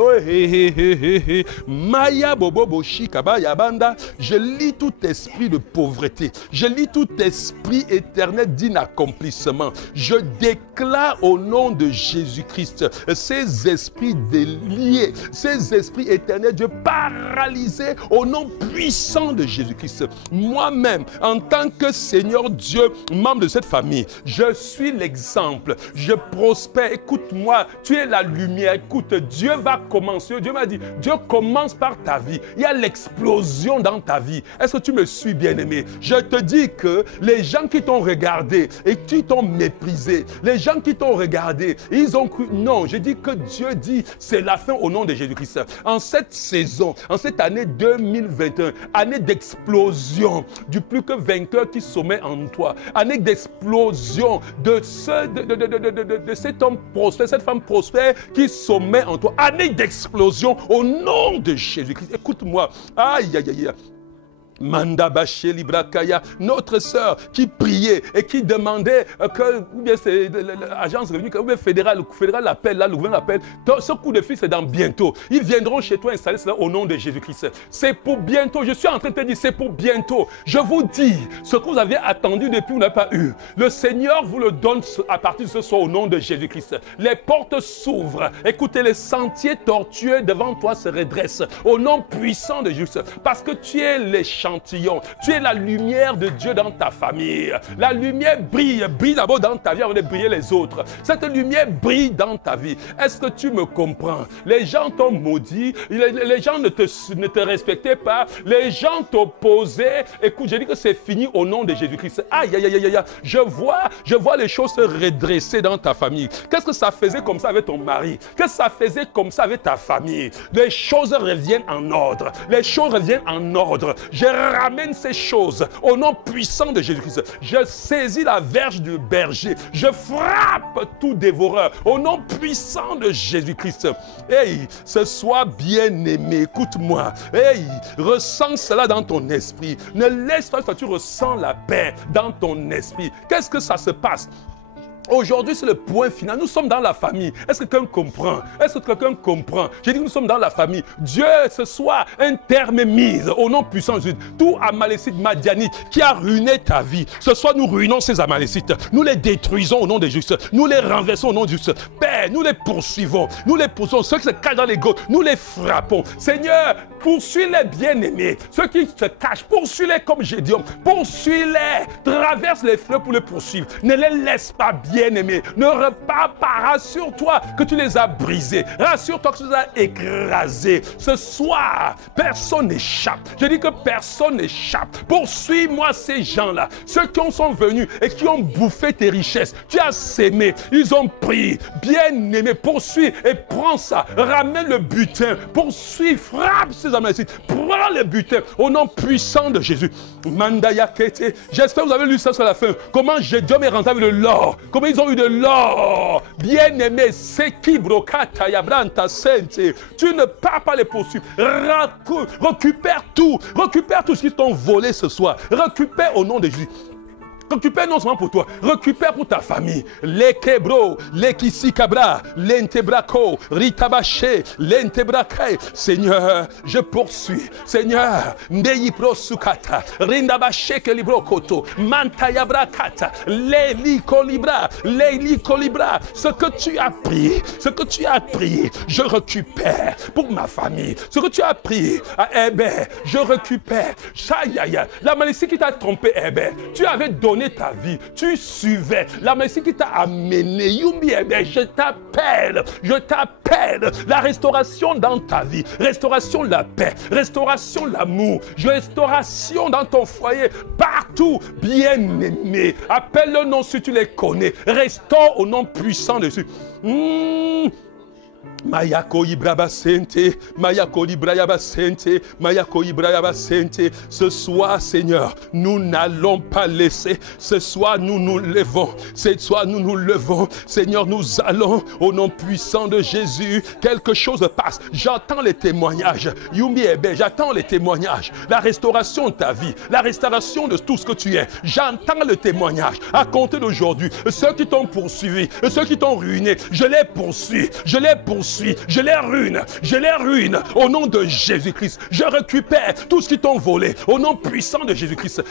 Maya bobo boshi kaba yabanda. Je lis tout esprit de pauvreté. Je lis tout esprit éternel d'inaccomplissement. Je déclare au nom de Jésus-Christ ces esprits déliés, ces esprits éternels, Dieu, paralysés au nom puissant de Jésus-Christ. Moi-même, en tant que Seigneur Dieu, membre de cette famille, je suis l'exemple. Je prospère. Écoute-moi, tu es la lumière. Écoute, Dieu va commencer. Dieu m'a dit, Dieu commence par ta vie. Il y a l'explosion dans ta vie. Est-ce que tu me suis, bien-aimé? Je te dis que les gens qui t'ont regardé et qui t'ont méprisé, les gens qui t'ont regardé, ils ont cru. Non, je dis que Dieu dit, c'est la fin au nom de Jésus-Christ. En cette saison, en cette année 2021, année d'explosion du plus que vainqueur qui sommeille en toi, année d'explosion de cet homme prospère, cette femme prospère qui sommeille en toi, année d'explosion au nom de Jésus-Christ. Écoute-moi, aïe, aïe, aïe. Manda Baché Librakaya, notre sœur qui priait et qui demandait que, ou bien c'est l'agence revenu, ou bien fédéral l'appelle, là, le gouvernement l'appelle, ce coup de fil c'est dans bientôt. Ils viendront chez toi installer cela au nom de Jésus-Christ. C'est pour bientôt, je suis en train de te dire, c'est pour bientôt. Je vous dis, ce que vous avez attendu depuis, vous n'avez pas eu. Le Seigneur vous le donne à partir de ce soir au nom de Jésus-Christ. Les portes s'ouvrent. Écoutez, les sentiers tortueux devant toi se redressent au nom puissant de Jésus. Parce que tu es l'échantillon. Tu es la lumière de Dieu dans ta famille. La lumière brille d'abord dans ta vie avant de briller les autres. Cette lumière brille dans ta vie. Est-ce que tu me comprends? Les gens t'ont maudit, les gens ne te respectaient pas, les gens t'opposaient. Écoute, je dis que c'est fini au nom de Jésus-Christ. Aïe, aïe, aïe, aïe, je vois les choses se redresser dans ta famille. Qu'est-ce que ça faisait comme ça avec ton mari? Qu'est-ce que ça faisait comme ça avec ta famille? Les choses reviennent en ordre. Les choses reviennent en ordre. Je ramène ces choses au nom puissant de Jésus-Christ. Je saisis la verge du berger. Je frappe tout dévoreur au nom puissant de Jésus-Christ. Hey, ce soir bien-aimé, écoute-moi. Hey, ressens cela dans ton esprit. Ne laisse pas que tu ressens la paix dans ton esprit. Qu'est-ce que ça se passe? Aujourd'hui, c'est le point final. Nous sommes dans la famille. Est-ce que quelqu'un comprend? Est-ce que quelqu'un comprend? J'ai dit que nous sommes dans la famille. Dieu, ce soir, un terme mis au nom puissant de Jésus. Tout Amalécite, Madianite qui a ruiné ta vie. Ce soir, nous ruinons ces Amalécites. Nous les détruisons au nom de Jésus. Nous les renversons au nom de Jésus. Père, nous les poursuivons. Nous les poussons. Ceux qui se cachent dans les côtes, nous les frappons. Seigneur, poursuis-les bien-aimés. Ceux qui se cachent, poursuis-les comme Gédéon. Poursuis-les. Traverse les fleuves pour les poursuivre. Ne les laisse pas bien-aimés. Ne repars pas. Rassure-toi que tu les as brisés. Rassure-toi que tu les as écrasés. Ce soir, personne n'échappe. Je dis que personne n'échappe. Poursuis-moi ces gens-là. Ceux qui sont venus et qui ont bouffé tes richesses. Tu as sémé. Ils ont pris. Bien-aimé, poursuis et prends ça. Ramène le butin. Poursuis, frappe ces Amalécites. Prends le butin au nom puissant de Jésus. Mandaya Kete. J'espère que vous avez lu ça sur la fin. Comment Gédéon est rentré avec de l'or. Comment ils ont eu de l'or. Bien-aimé, Seki Brokata Yabranta Sente. Tu ne pars pas les poursuivre. Récupère tout. Récupère tout ce qu'ils t'ont volé ce soir. Récupère au nom de Jésus. Récupère non seulement pour toi, récupère pour ta famille. Les kebro, les kisikabra, l'entebrako, ritabaché, l'entebrake. Seigneur, je poursuis. Seigneur, ndeyi prosukata, rindabaché kelibrokoto, mantayabrakata, les licolibra, ce que tu as pris, je récupère pour ma famille. Ce que tu as pris à Hébert, je récupère. La malédiction qui t'a trompé, Hébert, tu avais donné ta vie, tu suivais. La malédiction qui t'a amené, Yumbi Hébert, je t'appelle. La restauration dans ta vie, restauration de la paix, restauration de l'amour, restauration dans ton foyer, partout, bien-aimé. Appelle le nom si tu les connais. Restaure au nom puissant de Jésus. Mayako Ibraba Sente, Mayako Ibrayaba Sente, Mayako Ibrayaba Sente. Ce soir, Seigneur, nous n'allons pas laisser. Ce soir, nous nous levons. Ce soir, nous nous levons. Seigneur, nous allons au nom puissant de Jésus. Quelque chose passe. J'entends les témoignages. Yumi Ebe, j'attends les témoignages. La restauration de ta vie, la restauration de tout ce que tu es. J'entends le témoignage. À compter d'aujourd'hui, ceux qui t'ont poursuivi, ceux qui t'ont ruiné, je les poursuis. Je les ruine au nom de Jésus-Christ. Je récupère tout ce qui t'ont volé au nom puissant de Jésus-Christ.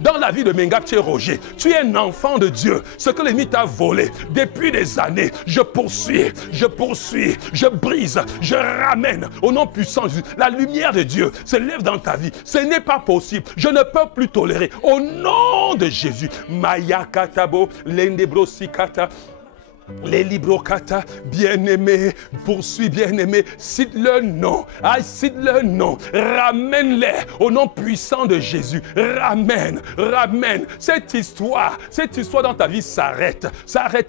Dans la vie de Mengapche Roger, tu es un enfant de Dieu. Ce que l'ennemi t'a volé depuis des années, je poursuis, je brise, je ramène au nom puissant de Jésus. La lumière de Dieu se lève dans ta vie. Ce n'est pas possible. Je ne peux plus tolérer. Au nom de Jésus. Maya Katabo, Lendebro Sikata. Les librocata, bien-aimés, poursuis bien-aimés, cite leur nom, cite leur nom, ramène-les au nom puissant de Jésus, ramène, cette histoire dans ta vie s'arrête,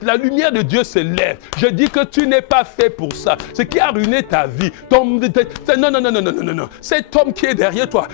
la lumière de Dieu se lève. Je dis que tu n'es pas fait pour ça, ce qui a ruiné ta vie, non, cet homme qui est derrière toi,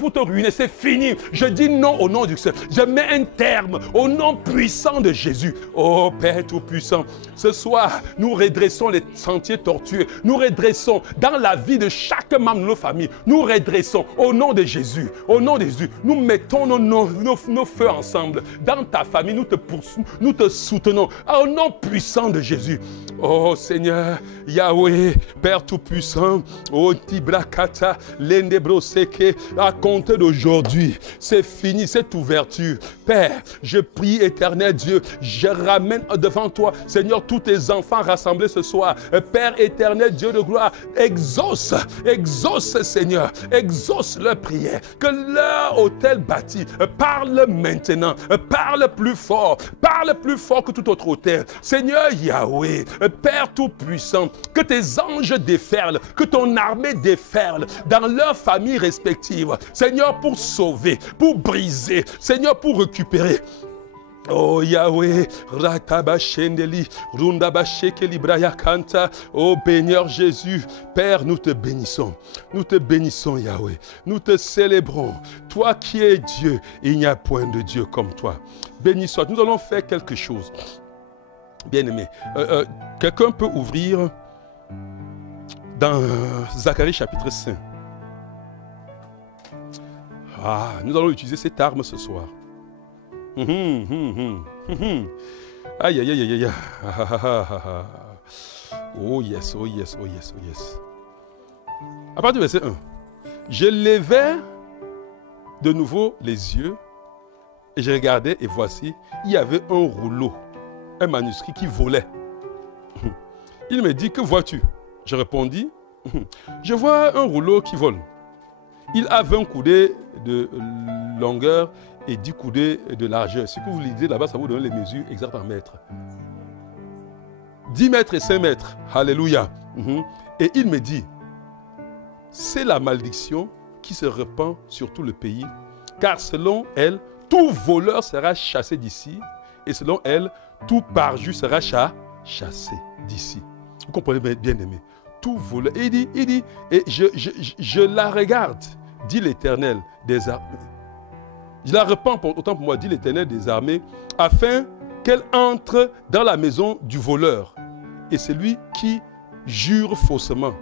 pour te ruiner, c'est fini. Je dis non au nom du Seigneur, je mets un terme au nom puissant de Jésus. Oh Père tout puissant, ce soir, nous redressons les sentiers tortueux. Nous redressons dans la vie de chaque membre de nos familles. Nous redressons au nom de Jésus. Au nom de Jésus, nous mettons nos feux ensemble. Dans ta famille, nous te poursuivons, nous te soutenons. Au nom puissant de Jésus. Oh Seigneur, Yahweh, Père Tout-Puissant, oh Tibrakata, Lendebroseke, à compter d'aujourd'hui, c'est fini cette ouverture. Père, je prie, éternel Dieu, je ramène devant toi, Seigneur, tous tes enfants rassemblés ce soir. Père éternel, Dieu de gloire, exauce, Seigneur, exauce leur prière. Que leur autel bâti parle maintenant, parle plus fort que tout autre autel. Seigneur Yahweh, Père Tout-Puissant, que tes anges déferlent, que ton armée déferle dans leurs familles respectives. Seigneur, pour sauver, pour briser, Seigneur, pour récupérer. Oh Yahweh, Ratabashendeli, Rundabashekeli Brayakanta, oh Seigneur Jésus, Père, nous te bénissons Yahweh, nous te célébrons, toi qui es Dieu, il n'y a point de Dieu comme toi. Béni soit, nous allons faire quelque chose, bien-aimé. Quelqu'un peut ouvrir dans Zacharie chapitre 5. Nous allons utiliser cette arme ce soir. Aïe, aïe, aïe, aïe, aïe. Oh yes. À partir du verset 1. Je levai de nouveau les yeux et je regardais et voici, il y avait un rouleau, un manuscrit qui volait. Il me dit, que vois-tu? Je répondis, je vois un rouleau qui vole. Il a 20 coudées de longueur et 10 coudées de largeur. Ce que vous lisez là-bas, ça vous donne les mesures exactes en mètres. 10 mètres et 5 mètres. Alléluia. Et il me dit, c'est la malédiction qui se répand sur tout le pays, car selon elle, tout voleur sera chassé d'ici, et selon elle, tout parjure sera chassé d'ici. Vous comprenez bien aimé. Tout voleur. Et il dit, et je la regarde, dit l'Éternel des armées. Je la repens autant pour moi, dit l'Éternel des armées, afin qu'elle entre dans la maison du voleur. Et celui qui jure faussement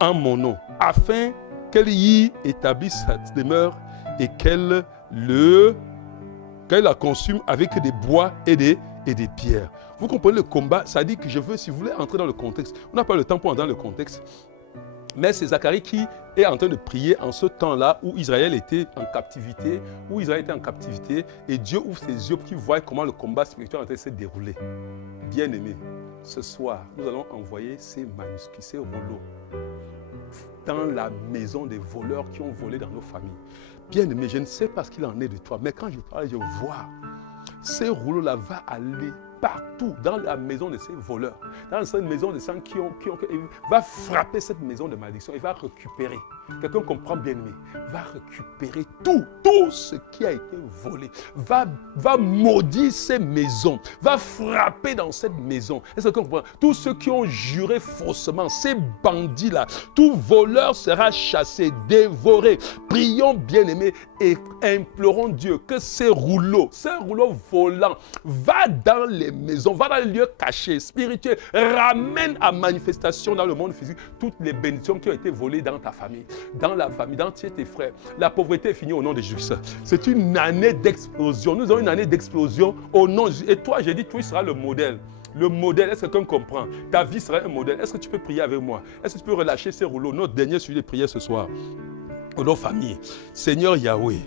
en mon nom, afin qu'elle y établisse sa demeure et qu'elle la consume avec des bois et des pierres. Vous comprenez le combat? Ça dit que je veux, si vous voulez entrer dans le contexte, on n'a pas le temps pour entrer dans le contexte, mais c'est Zacharie qui est en train de prier en ce temps-là où Israël était en captivité, et Dieu ouvre ses yeux pour qu'il voie comment le combat spirituel est en train de se dérouler. Bien-aimés, ce soir, nous allons envoyer ces manuscrits, ces rouleaux, dans la maison des voleurs qui ont volé dans nos familles. Bien-aimé, je ne sais pas ce qu'il en est de toi, mais quand je parle, je vois, ces rouleaux-là vont aller partout dans la maison de ces voleurs, dans cette maison de ceux il va frapper cette maison de malédiction, il va récupérer. Quelqu'un comprend bien aimé, va récupérer tout ce qui a été volé, va maudire ces maisons, va frapper dans cette maison. Est-ce que vous comprenez? Tous ceux qui ont juré faussement, ces bandits-là, tout voleur sera chassé, dévoré. Prions bien aimé et implorons Dieu que ces rouleaux volants, va dans les maisons, va dans les lieux cachés, spirituels, ramène à manifestation dans le monde physique toutes les bénédictions qui ont été volées dans ta famille, dans la famille, dans tes frères. La pauvreté est finie au nom de Jésus. C'est une année d'explosion. Nous avons une année d'explosion au nom de Jésus. Et toi, j'ai dit, toi, il sera le modèle. Le modèle, est-ce que quelqu'un comprend? Ta vie sera un modèle. Est-ce que tu peux prier avec moi? Est-ce que tu peux relâcher ces rouleaux? Notre dernier sujet de prière ce soir. Au nom de famille. Seigneur Yahweh,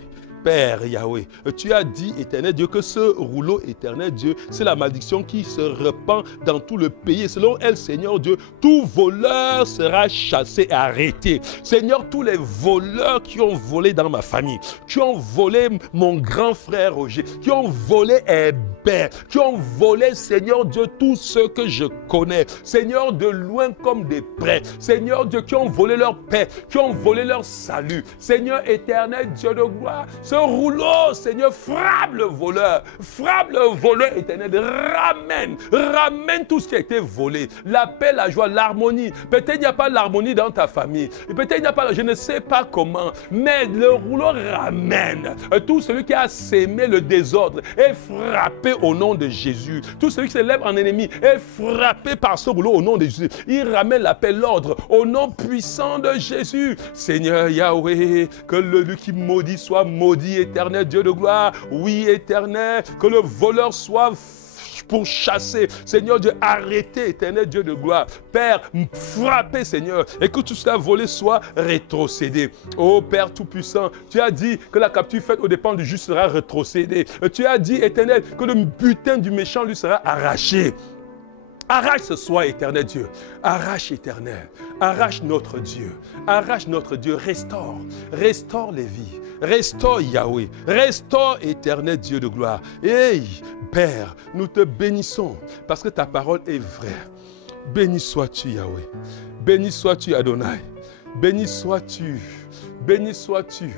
Père Yahweh, tu as dit, éternel Dieu, que ce rouleau, éternel Dieu, c'est la malédiction qui se répand dans tout le pays. Selon elle, Seigneur Dieu, tout voleur sera chassé et arrêté. Seigneur, tous les voleurs qui ont volé dans ma famille, qui ont volé mon grand frère Roger, qui ont volé Hébert, qui ont volé, Seigneur Dieu, tous ceux que je connais, Seigneur, de loin comme de près, Seigneur Dieu, qui ont volé leur paix, qui ont volé leur salut, Seigneur éternel Dieu de gloire, ce rouleau, Seigneur, frappe le voleur éternel, ramène tout ce qui a été volé, la paix, la joie, l'harmonie. Peut-être il n'y a pas l'harmonie dans ta famille, peut-être il n'y a pas, je ne sais pas comment, mais le rouleau ramène. Tout celui qui a sémé le désordre est frappé au nom de Jésus. Tout celui qui se lève en ennemi est frappé par ce rouleau au nom de Jésus. Il ramène la paix, l'ordre au nom puissant de Jésus. Seigneur Yahweh, que lui qui maudit soit maudit, éternel Dieu de gloire. Oui, éternel, que le voleur soit pourchassé. Seigneur Dieu, arrêtez, éternel Dieu de gloire. Père, frappez, Seigneur, et que tout cela volé soit rétrocédé. Oh Père Tout-Puissant, tu as dit que la capture faite aux dépens du juste sera rétrocédée. Tu as dit, éternel, que le butin du méchant lui sera arraché. Arrache ce soir, éternel Dieu. Arrache, éternel. Arrache notre Dieu. Restaure. Restaure les vies. Restaure Yahweh. Restaure, éternel Dieu de gloire. Hey, Père, nous te bénissons parce que ta parole est vraie. Béni sois-tu, Yahweh. Béni sois-tu, Adonai. Béni sois-tu. Béni sois-tu,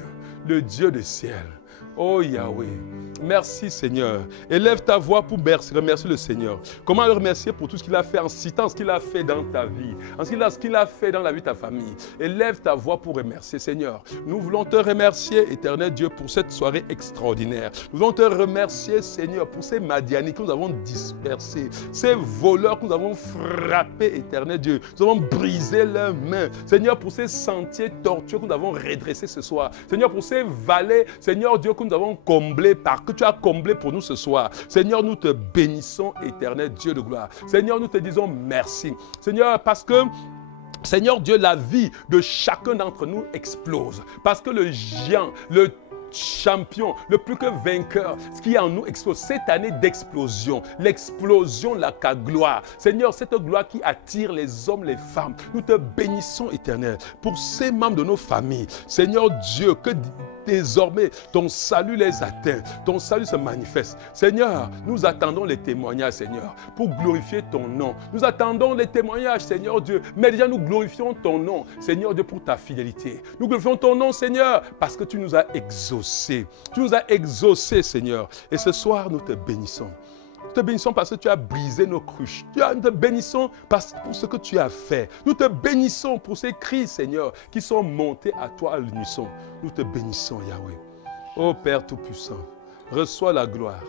le Dieu du ciel. Oh Yahweh, merci Seigneur. Élève ta voix pour remercier le Seigneur. Comment le remercier pour tout ce qu'il a fait en citant ce qu'il a fait dans ta vie, en ce qu'il a fait dans la vie de ta famille. Élève ta voix pour remercier Seigneur. Nous voulons te remercier, éternel Dieu, pour cette soirée extraordinaire. Nous voulons te remercier Seigneur pour ces Madianites que nous avons dispersés, ces voleurs que nous avons frappés, éternel Dieu. Nous avons brisé leurs mains. Seigneur, pour ces sentiers tortueux que nous avons redressés ce soir. Seigneur, pour ces vallées, Seigneur Dieu, que nous avons comblé que tu as comblé pour nous ce soir. Seigneur, nous te bénissons, éternel Dieu de gloire. Seigneur, nous te disons merci. Seigneur, parce que Seigneur Dieu, la vie de chacun d'entre nous explose. Parce que le géant, le champion, le plus que vainqueur, ce qui en nous explose, cette année d'explosion, l'explosion de la gloire. Seigneur, cette gloire qui attire les hommes, les femmes, nous te bénissons, éternel, pour ces membres de nos familles. Seigneur Dieu, que désormais, ton salut les atteint, ton salut se manifeste. Seigneur, nous attendons les témoignages, Seigneur, pour glorifier ton nom. Nous attendons les témoignages, Seigneur Dieu, mais déjà nous glorifions ton nom, Seigneur Dieu, pour ta fidélité. Nous glorifions ton nom, Seigneur, parce que tu nous as exaucés. Tu nous as exaucés, Seigneur. Et ce soir, nous te bénissons. Nous te bénissons parce que tu as brisé nos cruches. Nous te bénissons pour ce que tu as fait. Nous te bénissons pour ces cris, Seigneur, qui sont montés à toi à l'unisson. Nous te bénissons, Yahweh. Ô Père Tout-Puissant, reçois la gloire,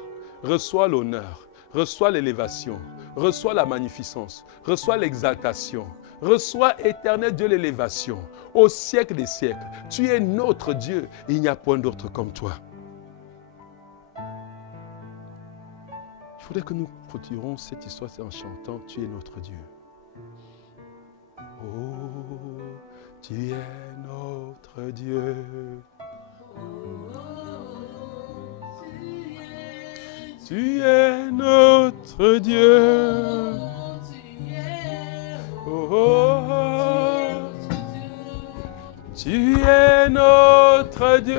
reçois l'honneur, reçois l'élévation, reçois la magnificence, reçois l'exaltation. Reçois, éternel Dieu, l'élévation. Au siècle des siècles, tu es notre Dieu. Il n'y a point d'autre comme toi. Il faudrait que nous clôturons cette histoire en chantant « Tu es notre Dieu ». Oh, tu es notre Dieu. Tu es notre Dieu. Oh, tu es notre Dieu.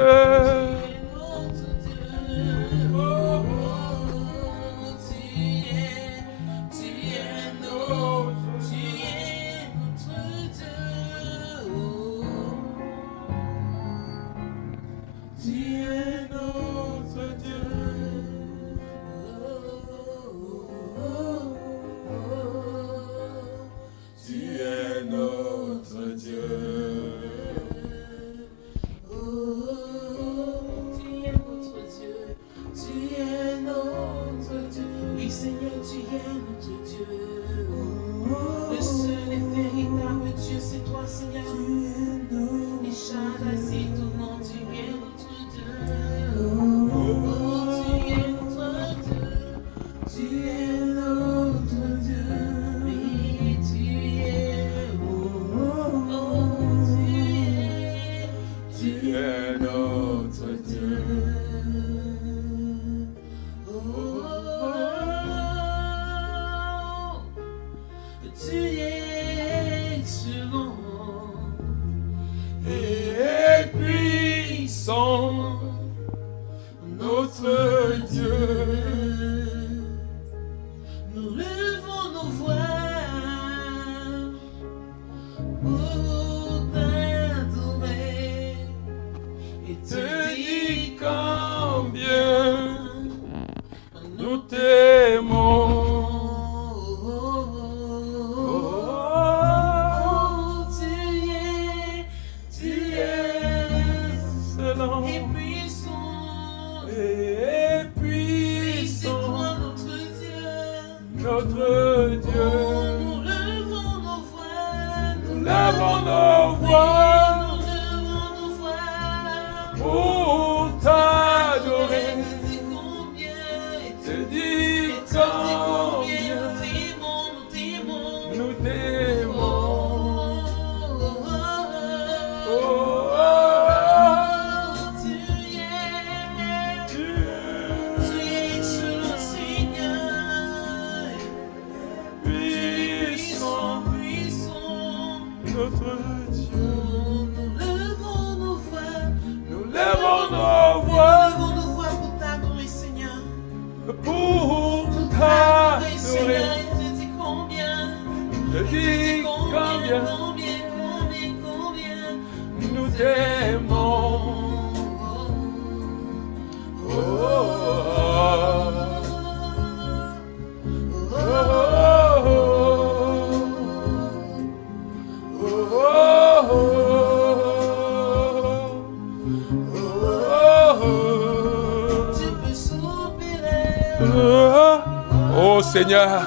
Oh Seigneur.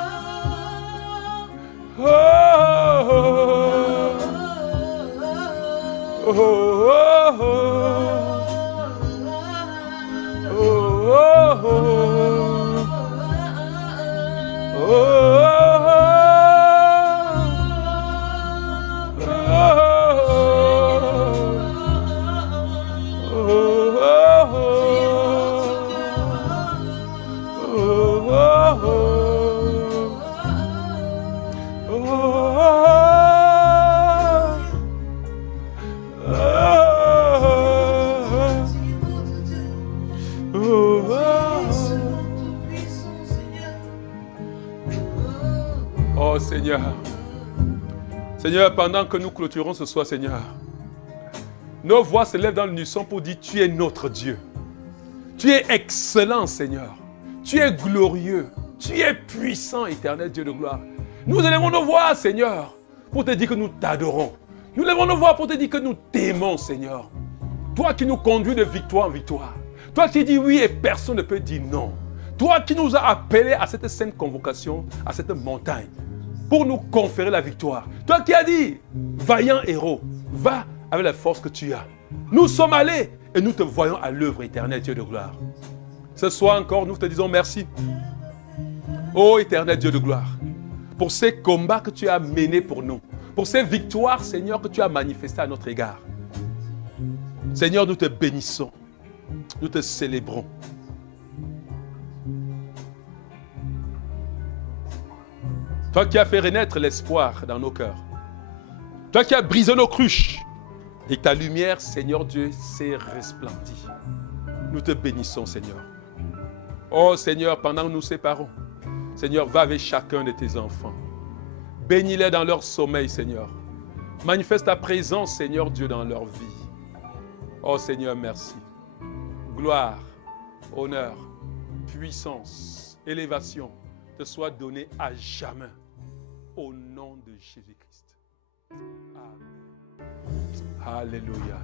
Oh, oh, oh, Seigneur, pendant que nous clôturons ce soir, Seigneur, nos voix se lèvent dans l'unisson pour dire, tu es notre Dieu. Tu es excellent, Seigneur. Tu es glorieux. Tu es puissant, éternel Dieu de gloire. Nous élevons nos voix, Seigneur, pour te dire que nous t'adorons. Nous élevons nos voix pour te dire que nous t'aimons, Seigneur. Toi qui nous conduis de victoire en victoire. Toi qui dis oui et personne ne peut dire non. Toi qui nous as appelés à cette sainte convocation, à cette montagne. pour nous conférer la victoire. Toi qui as dit, vaillant héros, va avec la force que tu as. Nous sommes allés et nous te voyons à l'œuvre éternelle, Dieu de gloire. Ce soir encore, nous te disons merci. Ô éternel Dieu de gloire, pour ces combats que tu as menés pour nous, pour ces victoires, Seigneur, que tu as manifestées à notre égard. Seigneur, nous te bénissons, nous te célébrons. Toi qui as fait renaître l'espoir dans nos cœurs, toi qui as brisé nos cruches, et que ta lumière, Seigneur Dieu, s'est resplendie. Nous te bénissons, Seigneur. Oh Seigneur, pendant que nous séparons, Seigneur, va avec chacun de tes enfants. Bénis-les dans leur sommeil, Seigneur. Manifeste ta présence, Seigneur Dieu, dans leur vie. Oh Seigneur, merci. Gloire, honneur, puissance, élévation te soit donnée à jamais. Au nom de Jésus-Christ. Amen. Alléluia.